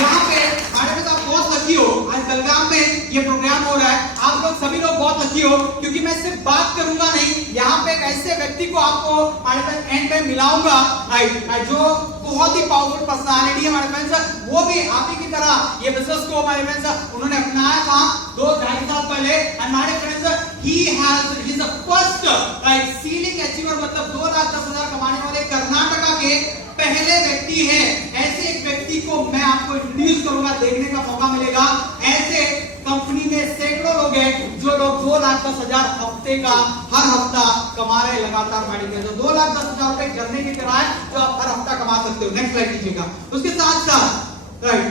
यहाँ पे हमारे पास आप बहुत लकी हो, आज बेलगाम में ये प्रोग्राम हो रहा है, आप लोग सभी लोग बहुत लकी हो, क्योंकि मैं सिर्फ बात करूंगा नहीं, यहाँ पे एक ऐसे व्यक्ति को आपको हमारे पास एंड में मिलाऊंगा, राइट, जो बहुत ही पावरफुल पर्सनालिटी है हमारे फ्रेंड्स। वो भी आप ही की तरह ये बिजनेस को हमारे फ्रेंड्स उन्होंने अपनाया था 2-2.5 साल पहले। हमारे friends he is the first right ceiling achiever, मतलब 2,10,000 कमाने वाले कर्नाटका के पहले व्यक्ति है। ऐसे एक व्यक्ति को मैं आपको इंट्रोड्यूस करूंगा, देखने का मौका मिलेगा। ऐसे कंपनी में सैकड़ों लोग हैं जो लोग 2,10,000 हफ्ते का हर हफ्ता कमा रहे लगातार मेडिकल। तो 2,10,000 रुपए झरने की तरह है जो आप हर हफ्ता कमा सकते हो। नेक्स्ट स्लाइड लीजिएगा। उसके साथ साथ राइट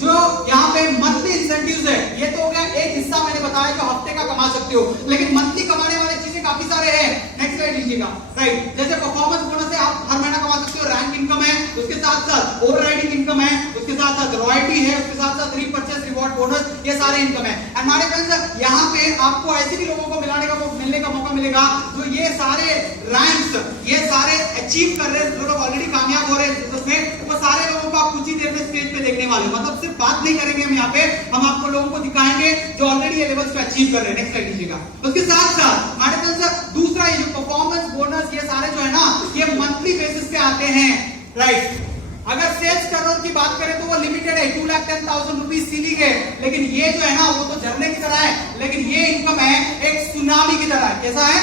जो यहाँ पे मंथली इंसेंटिव्स है, ये तो हो गया एक हिस्सा मैंने बताया जो हफ्ते का कमा सकते हो, लेकिन मंथली कमाने वाले चीजें काफी सारे हैं। नेक्स्ट स्लाइड लीजिएगा। राइट, जैसे परफॉर्मेंस बोनस है, आप हर महीना कमा सकते हो, रैंक इनकम है, उसके साथ साथ ओवरराइडिंग इनकम है, उसके साथ साथ रॉयल्टी है, उसके साथ साथ रीपर्चेस रिवॉर्ड बोनस, ये सारे इनकम है। एंड हमारे फ्रेंड्स यहाँ पे आपको ऐसे भी लोगों को मिलने का मौका मिलेगा जो ये सारे रैंक्स ये सारे अचीव कर रहे हैं, जो लोग ऑलरेडी कामयाब हो रहे हैं बिजनेस में, वो सारे लोगों को आप कुछ ही देर में स्टेज पे देखने वाले। मतलब सिर्फ बात नहीं करेंगे हम यहाँ पे, हम आपको लोगों को दिखाएंगे जो ऑलरेडी ये लेवल्स पे अचीव कर रहे हैं। नेक्स्ट स्लाइड लीजिएगा। उसके साथ साथ हमारे फ्रेंड्स दूसरा ये जो परफॉर्मेंस बोनस ये सारे जो है ना, ये मंथली बेसिस पे आते हैं। राइट, अगर सेल्स टर्नओवर की बात करें तो वो लिमिटेड है, 2,10,000 रुपीज सीलिंग है, लेकिन ये जो है ना वो तो झरने की तरह है, लेकिन ये इनकम है एक सुनामी की तरह। कैसा है?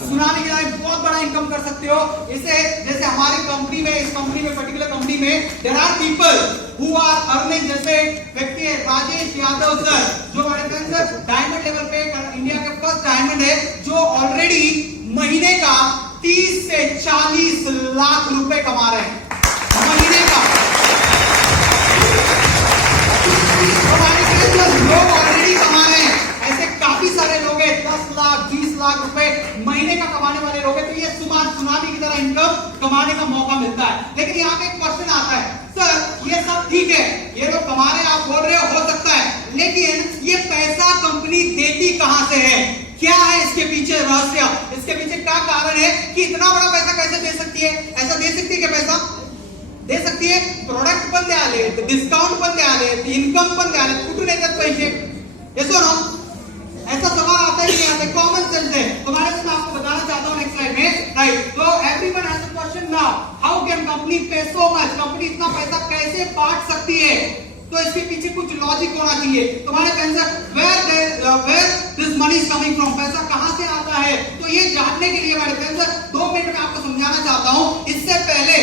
सुनामी की तरह बहुत बड़ा इनकम कर सकते हो इसे। जैसे हमारी कंपनी में, इस कंपनी में, पर्टिकुलर कंपनी में there are people who are earning, जैसे व्यक्ति है राजेश यादव सर, जो हमारे फ्रेंड्स डायमंड लेवल पे इंडिया के फर्स्ट डायमंड है, जो ऑलरेडी महीने का 30 से 40 लाख रुपए कमा रहे हैं महीने का। हमारे फ्रेंड्स लोग ऑलरेडी कमा रहे हैं, ऐसे काफी सारे लोग हैं 10 लाख 20 लाख रुपए महीने का कमाने वाले लोग हैं। तो ये सुनामी की तरह इनकम कमाने का मौका मिलता है। लेकिन यहाँ पे एक क्वेश्चन आता है, सर ये सब ठीक है, ये लोग कमा रहे हैं, आप बोल रहे हो सकता है, लेकिन ये पैसा कंपनी देती कहां से है? क्या है इसके पीछे रहस्य? इसके पीछे क्या कारण है कि इतना बड़ा पैसा कैसे दे सकती है? ऐसा दे सकती है क्या? पैसा दे सकती है, प्रोडक्ट पण द्याले, डिस्काउंट पण द्याले, इनकम पण द्याले, कुठून येतात पैसे? येसो ना, ऐसा सवाल आता है कि यहाँ पे कॉमन सेंस है। तुम्हारे से मैं आपको बताना चाहता हूँ नेक्स्ट स्लाइड में। राइट, तो everyone has a question now, how can company पे सो मच? कंपनी इतना पैसा कैसे बांट सकती है? तो इसके पीछे कुछ लॉजिक होना चाहिए। तुम्हारे where this money is coming from, पैसा कहां से आता है? तो ये जानने के लिए हमारे फ्रेंड्स 2 मिनट में आपको समझाना चाहता हूं। इससे पहले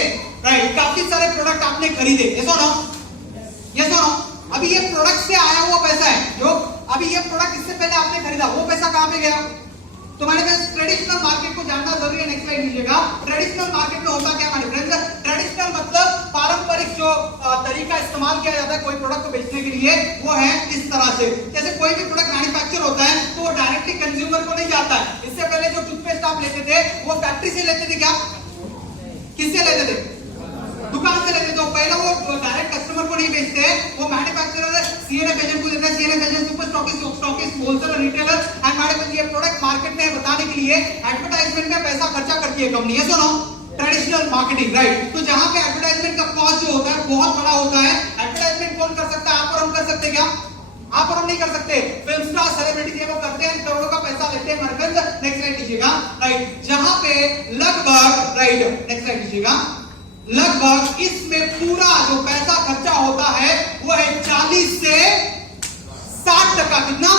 राइट काफी सारे प्रोडक्ट आपने खरीदे, यस और नो? यस और नो? अभी ये प्रोडक्ट से आया हुआ पैसा है, जो अभी ये प्रोडक्ट इससे पहले आपने खरीदा, वो पैसा कहां पे गया? तुम्हारे पास ट्रेडिशनल मार्केट को जानना जरूरी है। नेक्स्ट स्लाइड लीजिएगा। ट्रेडिशनल मार्केट में होता क्या हमारे फ्रेंड्स? ट्रेडिशनल मतलब पारंपरिक जो तरीका का इस्तेमाल किया जाता है कोई प्रोडक्ट को बेचने के लिए, वो है इस तरह से। जैसे कोई भी प्रोडक्ट मैन्युफैक्चर होता है तो वो डायरेक्टली कंज्यूमर को नहीं जाता है। इससे पहले जो टूथपेस्ट आप लेते थे वो फैक्ट्री से लेते थे, क्या किससे लेते थे? दुकान से लेते थे। तो पहले वो डायरेक्ट कस्टमर को नहीं बेचते, वो मैन्युफैक्चरर सीएनएफ एजेंट को देता है, CNF agent super stockist wholesaler retailer and manufacture ये प्रोडक्ट मार्केट में बताने के लिए एडवर्टाइजमेंट में पैसा खर्चा करती है कंपनी, है सुनो, ट्रेडिशनल मार्केटिंग, राइट। तो जहां पे एडवर्टाइजमेंट का कॉस्ट जो होता है बहुत बड़ा होता है, एडवर्टाइजमेंट कौन कर सकता है? आप और हम कर सकते हैं क्या? आप और हम नहीं कर सकते, फिल्म स्टार सेलिब्रिटी ये वो करते हैं, करोड़ों का पैसा लेते हैं मरकज। नेक्स्ट स्लाइड लीजिएगा, राइट। जहां पे लगभग, राइट नेक्स्ट स्लाइड लीजिएगा, लगभग इसमें पूरा जो पैसा खर्चा होता है वो है 40 से 60%। कितना?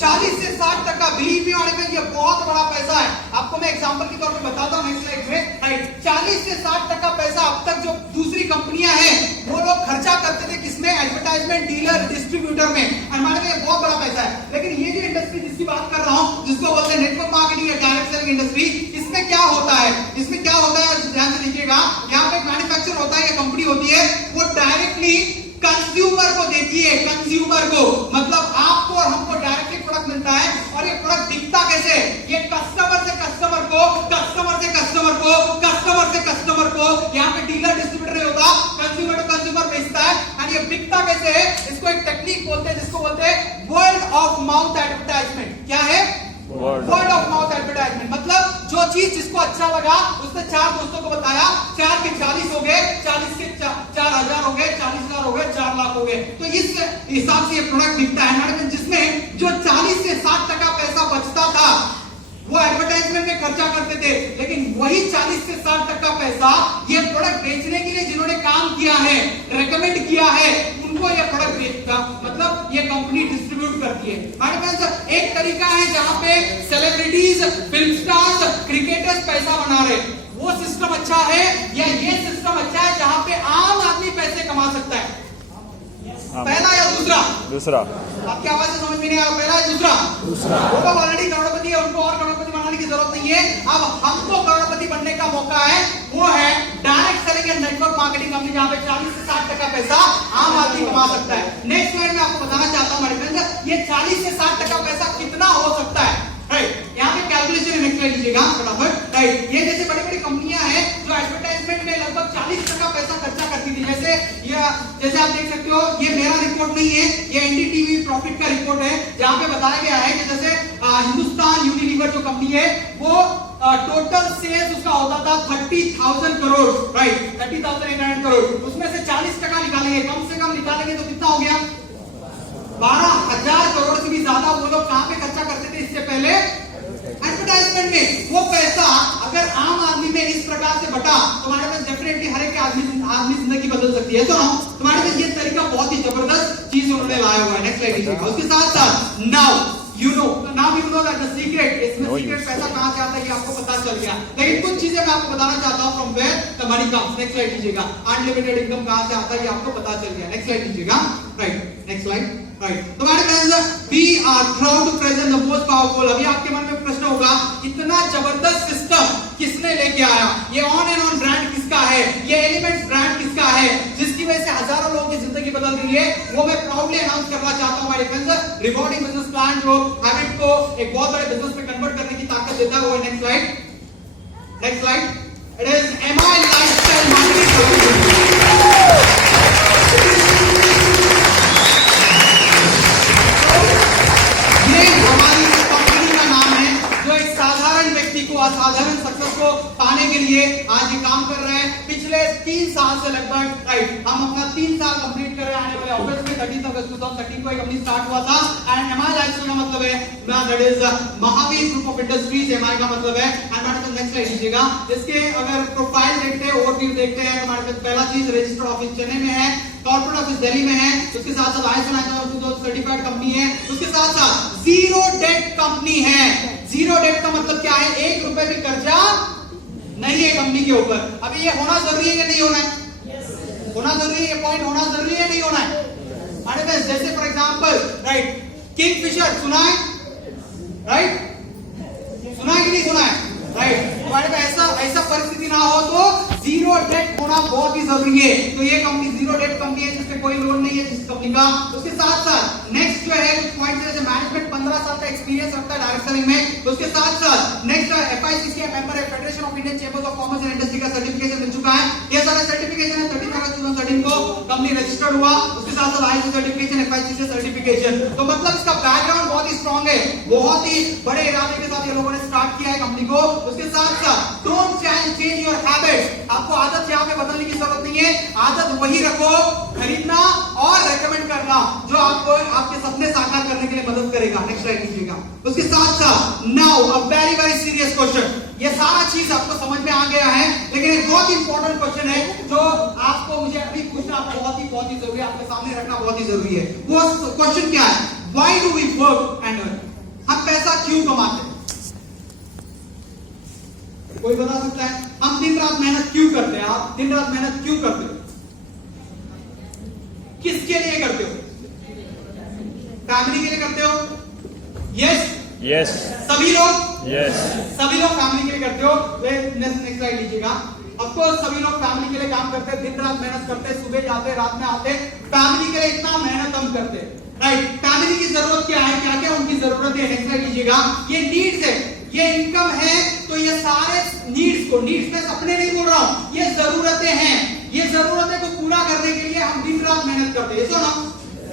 40 से 60%। बिलीव मी ऑन इट, ये बहुत बड़ा पैसा है। आपको मैं एग्जांपल के तौर पे बताता हूं नेक्स्ट स्लाइड में, राइट। 40 से 60% पैसा अब तक जो दूसरी कंपनियां हैं वो लोग खर्चा करते थे किसमें? एडवर्टाइजमेंट, डीलर, डिस्ट्रीब्यूटर में। हमारे लिए बहुत बड़ा पैसा है। लेकिन ये जो इंडस्ट्री जिसकी बात कर रहा हूं, जिसको बोलते हैं नेटवर्क मार्केटिंग या डायरेक्ट सेलिंग इंडस्ट्री, इसमें क्या होता है? इसमें क्या होता है ध्यान से देखिएगा। यहाँ पे एक मैन्युफैक्चर होता है या कंपनी होती है, वो डायरेक्टली कंज्यूमर को देती है, कंज्यूमर को, मतलब आपको और हमको डायरेक्टली प्रोडक्ट मिलता है। और ये प्रोडक्ट दिखता कैसे? ये कस्टमर से कस्टमर को, कस्टमर से कस्टमर को, कस्टमर से कस्टमर को, यहाँ पे डीलर डिस्ट्रीब्यूटर नहीं होता, कंज्यूमर टू कंज्यूमर बेचता है। और ये बिकता कैसे है? इसको एक टेक्निक बोलते हैं जिसको बोलते हैं वर्ड ऑफ माउथ एडवर्टाइजमेंट। क्या है? Word of mouth advertisement. मतलब जो चीज जिसको अच्छा लगा उसने 4 दोस्तों को बताया, 4 के 40 हो गए, 40 के 4000 हो गए, 40,000 हो गए, 4 लाख हो गए। तो इस हिसाब से ये प्रोडक्ट बिकता है, जिसमें जो 40 से 60% पैसा बचता था वो एडवर्टाइजमेंट में खर्चा करते थे। लेकिन वही 40 से 60% पैसा ये प्रोडक्ट बेचने के लिए जिन्होंने काम किया है, रेकमेंड किया है, उनको ये प्रोडक्ट बेचता, मतलब ये कंपनी डिस्ट्रीब्यूट करती है। हमारे पास एक तरीका है जहां पे सेलिब्रिटीज, फिल्म स्टार्स, क्रिकेटर्स पैसा बना रहे, वो सिस्टम अच्छा है या ये सिस्टम अच्छा है जहां पे आम आदमी पैसे कमा सकता है? पहला या दूसरा? दूसरा। आपकी आवाज से समझ में नहीं आया, पहला या दूसरा? दूसरा। वो लोग ऑलरेडी करोड़पति है, उनको और करोड़पति बनाने की जरूरत नहीं है। अब हमको करोड़पति बनने का मौका है, वो है direct selling and network marketing company, जहां पे 40 से 60% पैसा आम आदमी कमा सकता है। नेक्स्ट स्लाइड में आपको बताना चाहता हूं हमारे फ्रेंड्स, ये 40 से 60% पैसा कितना हो सकता है, राइट। यहाँ पे कैलकुलेशन है, नेक्स्ट स्लाइड लीजिएगा फटाफट, राइट। ये जैसे बड़ी बड़ी कंपनियां हैं जो एडवर्टाइजमेंट में लगभग 40% पैसा खर्चा करती थी, जैसे आप देख सकते हो, ये मेरा रिपोर्ट नहीं है, ये एनडीटीवी प्रॉफिट का रिपोर्ट है, जहां पे बताया गया है कि जैसे हिंदुस्तान यूनिलीवर जो कंपनी है वो टोटल सेल्स उसका होता था 30,000 करोड़, राइट, 30,800 करोड़। उसमें से 40% निकालेंगे, कम से कम निकालेंगे तो कितना हो गया? 12,000 करोड़ से भी ज्यादा वो लोग कहां पे खर्चा करते थे इससे पहले? एडवर्टाइजमेंट में। वो पैसा अगर आम आदमी में इस प्रकार से बटा तो हमारे पास डेफिनेटली हर एक आदमी जिंदगी बदल सकती है। तो तुम्हारे पास ये तरीका बहुत ही जबरदस्त चीज उन्होंने लाया हुआ है। नेक्स्ट स्लाइड लीजिएगा। उसके साथ साथ now you know that the secret, इसमें सीक्रेट पैसा कहां से आता है ये आपको पता चल गया। लेकिन कुछ चीजें मैं आपको बताना चाहता हूं, from where the money comes. Next slide लीजिएगा। अनलिमिटेड इनकम कहां से आता है ये आपको पता चल गया। नेक्स्ट स्लाइड लीजिएगा, राइट, नेक्स्ट स्लाइड, राइट। तो हमारे friends, we are proud to present the most powerful. अभी आपके मन में प्रश्न होगा, इतना जबरदस्त सिस्टम किसने लेके आया? ये ऑन एंड ऑन ब्रांड किसका है? ये एलिमेंट्स ब्रांड किसका है, जिसकी वजह से हजारों लोगों की जिंदगी बदल रही है? वो मैं प्राउडली अनाउंस करना चाहता हूं हमारे फ्रेंड्स। रिवॉर्डिंग बिजनेस प्लान जो हैबिट को एक बहुत बड़े बिजनेस में कन्वर्ट करने की ताकत देता है, वो है next slide, next slide. It is MI lifestyle marketing. असाधारण सक्सेस को पाने के लिए आज ये काम कर रहे हैं। पिछले 3 साल से लगभग, राइट, हम अपना 3 साल कंप्लीट कर रहे हैं। आने वाले अगस्त में 30 अगस्त 2013 को एक कंपनी स्टार्ट हुआ था। एंड एमआई लाइफस्टाइल का मतलब है that is Mahavir group of industries, MI का मतलब है। एंड हमारे पास नेक्स्ट स्लाइड लीजिएगा। इसके अगर प्रोफाइल देखते हैं, ओवरव्यू देखते हैं, हमारे पास पहला चीज रजिस्टर्ड ऑफिस चेन्नई में है, कॉर्पोरेट ऑफिस दिल्ली में है, उसके साथ साथ ISO 9000 सर्टिफाइड कंपनी है, उसके साथ साथ जीरो डेट कंपनी है। जीरो डेट का मतलब क्या है? 1 रुपए भी कर्जा नहीं है कंपनी के ऊपर। अभी ये होना जरूरी है या नहीं होना है? होना जरूरी है, ये पॉइंट होना जरूरी है, नहीं होना है? हमारे पास जैसे फॉर एग्जांपल, राइट, किंगफिशर सुना है, राइट, सुना है कि नहीं सुना है, राइट। हमारे पास ऐसा परिस्थिति ना हो तो जीरो डेट होना बहुत ही जरूरी है। तो ये कंपनी जीरो डेट कंपनी है जिसमें कोई लोन नहीं है जिस कंपनी का। उसके साथ साथ नेक्स्ट जो है कुछ पॉइंट्स जैसे मैनेजमेंट 15 साल का एक्सपीरियंस रखता है डायरेक्ट सेलिंग में। तो उसके साथ साथ नेक्स्ट FICC मेंबर है, federation of Indian chambers of commerce and industry का सर्टिफिकेशन मिल चुका है। ये सारे सर्टिफिकेशन है 30 अगस्त 2013 को कंपनी रजिस्टर्ड हुआ। उसके साथ साथ ISO सर्टिफिकेशन, FICC सर्टिफिकेशन। तो मतलब इसका बैकग्राउंड बहुत ही स्ट्रांग है, बहुत ही बड़े इरादे के साथ ये लोगों ने स्टार्ट किया है कंपनी को। उसके साथ साथ डोंट चेंज योर हैबिट्स, आपको आदत यहाँ पे बदलने की जरूरत नहीं है, आदत वही रखो, खरीदना और रेकमेंड करना जो आपको आपके सपने साकार करने के लिए मदद करेगा। नेक्स्ट स्लाइड लीजिएगा। उसके साथ साथ now a very very serious question, ये सारा चीज आपको समझ में आ गया है, लेकिन एक बहुत इंपॉर्टेंट क्वेश्चन है जो आपको मुझे अभी पूछना बहुत ही जरूरी है, आपके सामने रखना बहुत ही जरूरी है। वो क्वेश्चन क्या है? Why do we work and earn? हम पैसा क्यों कमाते हैं? कोई बता सकता है? हम दिन रात मेहनत क्यों करते हैं? आप दिन रात मेहनत क्यों करते हो? किसके लिए करते हो? फैमिली के लिए करते हो? यस यस सभी लोग यस सभी लोग फैमिली के लिए करते हो। नेक्स्ट स्लाइड लीजिएगा। ऑफकोर्स सभी लोग फैमिली के लिए काम करते हैं, दिन रात मेहनत करते हैं, सुबह जाते हैं रात में आते हैं, फैमिली के लिए इतना मेहनत हम करते हैं, राइट? फैमिली की जरूरत क्या है, क्या क्या उनकी जरूरत है? नेक्स्ट स्लाइड लीजिएगा। ये नीड्स है, ये इनकम है, तो ये सारे नीड्स को, नीड्स में सपने नहीं बोल रहा हूं, ये जरूरतें हैं, ये जरूरतें को पूरा करने के लिए हम दिन रात मेहनत करते हैं। सुनो,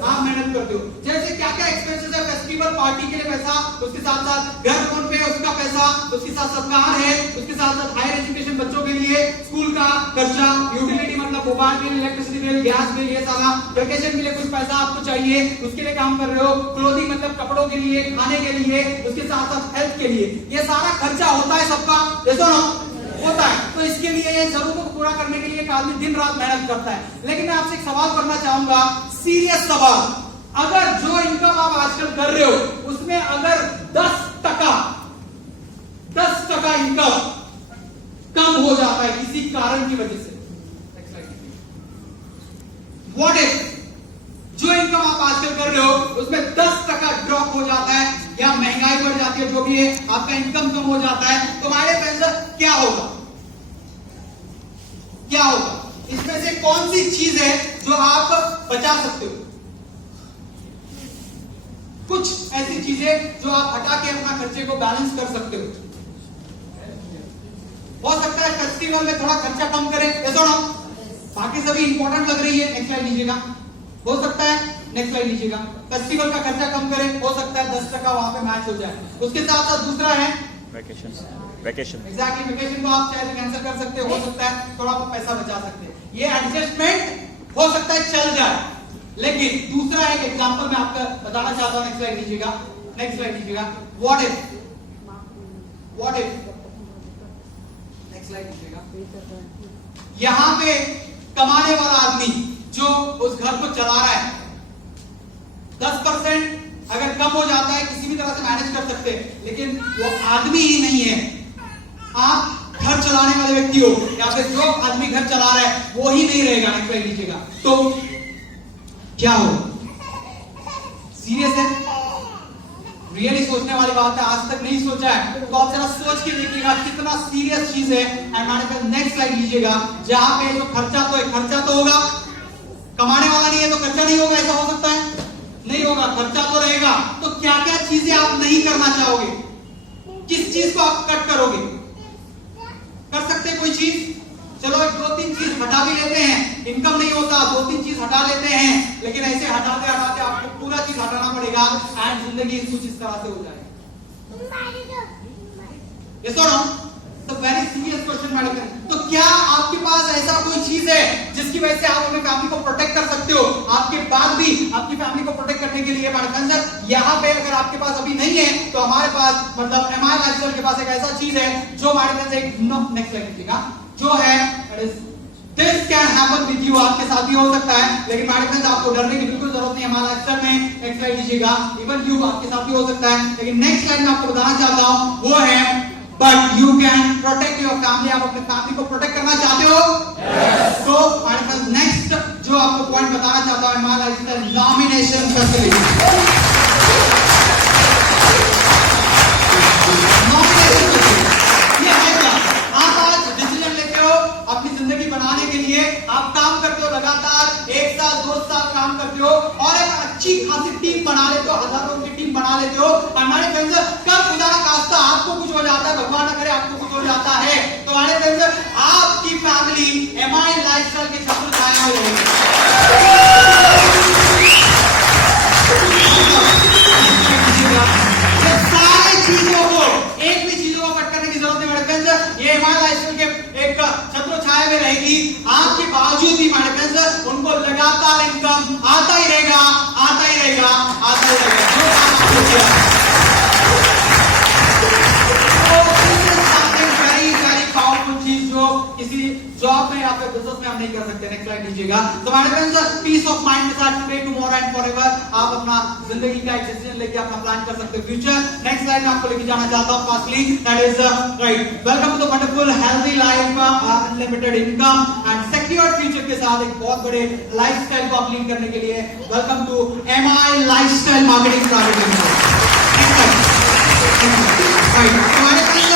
आप मेहनत करते हो। जैसे क्या क्या एक्सपेंसेस है, फेस्टिवल पार्टी के लिए पैसा, उसके साथ साथ घर लोन पे उसका पैसा, उसके साथ साथ कार है, उसके साथ साथ हायर एजुकेशन बच्चों के लिए स्कूल का खर्चा, यूटिलिटी मतलब mobile bill, electricity bill, gas bill, ये सारा, वेकेशन के लिए कुछ पैसा आपको चाहिए, उसके लिए काम कर रहे हो, क्लोथिंग मतलब कपड़ों के लिए, खाने के लिए, उसके साथ साथ हेल्थ के लिए, ये सारा खर्चा होता है सबका, देखो ना होता है। तो इसके लिए ये जरूरतों को पूरा करने के लिए एक आदमी दिन रात मेहनत करता है। लेकिन मैं आपसे एक सवाल करना चाहूंगा, सीरियस सवाल, अगर जो इनकम आप आजकल कर रहे हो उसमें अगर 10% इनकम कम हो जाता है किसी कारण की वजह से, व्हाट इफ जो इनकम आप आजकल कर रहे हो उसमें 10% ड्रॉप हो जाता है या महंगाई बढ़ जाती है, जो भी है आपका इनकम कम हो जाता है, तो हमारे पैसा क्या होगा? क्या होगा? इसमें से कौन सी चीज है जो आप बचा सकते हो? कुछ ऐसी चीजें जो आप हटा के अपना खर्चे को बैलेंस कर सकते हो। हो सकता है फेस्टिवल में थोड़ा खर्चा कम करें, ऐसा ना, बाकी सभी इंपॉर्टेंट लग रही है। नेक्स्ट स्लाइड लीजिएगा। हो सकता है, नेक्स्ट स्लाइड लीजिएगा, फेस्टिवल का खर्चा कम करें, हो सकता है 10% वहां पे मैच हो जाए। उसके साथ साथ दूसरा है वैकेशन। एग्जैक्टली, वेकेशन को आप चाहे कैंसिल कर सकते हो सकता है थोड़ा आप पैसा बचा सकते हैं, ये एडजस्टमेंट हो सकता है चल जाए। लेकिन दूसरा एक एग्जांपल मैं आपको बताना चाहता हूं। नेक्स्ट स्लाइड लीजिएगा। नेक्स्ट स्लाइड लीजिएगा। व्हाट इफ नेक्स्ट स्लाइड लीजिएगा। यहां पे कमाने वाला आदमी जो उस घर को चला रहा है, 10% अगर कम हो जाता है किसी भी तरह से मैनेज कर सकते हैं, लेकिन वो आदमी ही नहीं है, आप घर चलाने वाले व्यक्ति हो या फिर जो आदमी घर चला रहा है वो ही नहीं रहेगा। नेक्स्ट स्लाइड लीजिएगा। तो क्या हो? सीरियस है, रियली सोचने वाली बात है, आज तक नहीं सोचा है तो आप जरा सोच के देखिएगा कितना सीरियस चीज है। एंड हमारे पास नेक्स्ट स्लाइड लीजिएगा, जहां पे जो खर्चा तो होगा, कमाने वाला नहीं है तो खर्चा नहीं होगा, ऐसा हो सकता है? नहीं होगा, खर्चा तो रहेगा। तो क्या क्या चीजें आप नहीं करना चाहोगे? किस चीज को आप कट करोगे? कर सकते हैं कोई चीज? चलो एक 2-3 चीज हटा भी लेते हैं, इनकम नहीं होता 2-3 चीज हटा लेते हैं, लेकिन ऐसे हटाते हटाते आपको पूरा चीज हटाना पड़ेगा एंड जिंदगी कुछ इस तरह से हो जाएगी। यस और नो? तो वेरी सीरियस क्वेश्चन मैडम। तो क्या आपके पास ऐसा कोई चीज है जिसकी वजह से आप अपने फैमिली को प्रोटेक्ट कर सकते हो? आपके बाद भी आपकी फैमिली को प्रोटेक्ट करने के लिए मैडम सर यहाँ पे अगर आपके पास अभी नहीं है तो हमारे पास मतलब MI लाइफस्टाइल के पास एक ऐसा चीज है जो मैडम से एक नेक्स्ट स्लाइड लीजिएगा, जो है this can happen with you, आपके साथ भी हो सकता है, लेकिन मैडम आपको डरने की बिल्कुल जरूरत नहीं है। हमारा लाइफस्टाइल में नेक्स्ट स्लाइड लीजिएगा, इवन यू आपके साथ भी हो सकता है, लेकिन नेक्स्ट स्लाइड में आपको बताना चाहता हूं वो है but you can protect your family. आप अपने फैमिली को प्रोटेक्ट करना चाहते हो? yes. तो हमारे पास नेक्स्ट जो आपको पॉइंट बताना चाहता हूं हमारा इसका नॉमिनेशन फैसिलिटी। नॉमिनेशन ये है क्या? आप आज डिसीजन लेते हो अपनी जिंदगी के लिए आप काम करते हो लगातार 1 साल 2 साल काम करते हो और एक अच्छी खासी टीम बना लेते हो, हजारों की टीम बना लेते हो। हमारे फ्रेंड्स कब खुदा ना खास्ता आपको कुछ हो जाता है, भगवान ना करे आपको कुछ हो जाता है, तो हमारे फ्रेंड्स आपकी फैमिली एमआई लाइफस्टाइल के छत्र छाया में रहेगी। सारी चीजों को, एक भी चीजों को कट करने की जरूरत नहीं हमारे फ्रेंड्स, ये एमआई लाइफस्टाइल के एक छत्र छाया में रहेगी। आपके बावजूद भी हमारे फ्रेंड्स उनको लगातार इनकम आता ही रहेगा, आता ही रहेगा, आता ही रहेगा। जो काम आपने किया किसी जॉब में या फिर बिजनेस में हम नहीं कर सकते। नेक्स्ट स्लाइड लीजिएगा। तो हमारे फ्रेंड्स पीस ऑफ माइंड के साथ टुडे टुमारो एंड फॉरएवर आप अपना जिंदगी का एक डिसीजन लेके अपना प्लान कर सकते हो फ्यूचर। नेक्स्ट स्लाइड में आपको लेके जाना चाहता हूं fastly, that is right welcome to the wonderful healthy life, unlimited income and secure future के साथ एक बहुत बड़े लाइफस्टाइल को आप लीड करने के लिए welcome to MI lifestyle marketing private limited. Right हमारे फ्रेंड्स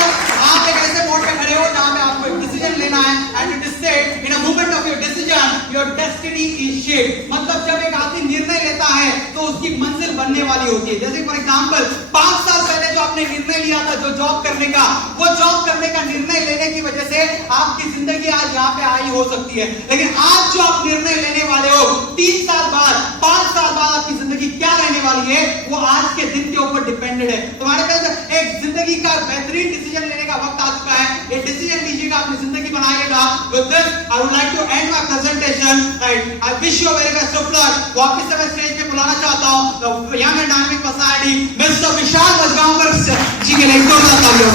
आप एक ऐसे मोड पे खड़े हो जहां पे आपको एक डिसीजन लेना है and it is said in a movement of your decision your destiny is shaped. मतलब जब एक आदमी निर्णय लेता है तो उसकी मंजिल बनने वाली होती है। जैसे फॉर एग्जांपल 5 साल पहले जो आपने निर्णय लिया था जो जॉब करने का, वो जॉब करने का निर्णय लेने की वजह से आपकी जिंदगी आज यहाँ पे आई हो सकती है, लेकिन आज जो आप निर्णय लेने वाले हो 3 साल बाद 5 साल बाद आपकी जिंदगी क्या रहने वाली है वो आज के दिन के ऊपर डिपेंडेड है। तुम्हारे पास एक जिंदगी का बेहतरीन डिसीजन लेने का वक्त आ चुका है। एक डिसीजन लीजिएगा, अपनी जिंदगी बनाइएगा। With this I would like to end my presentation. Right I wish you very best of luck. वापस से मैं स्टेज पे बुलाना चाहता हूं the young and dynamic personality mister Vishal Majgaonkar ji के लिए एक जोरदार तालियां।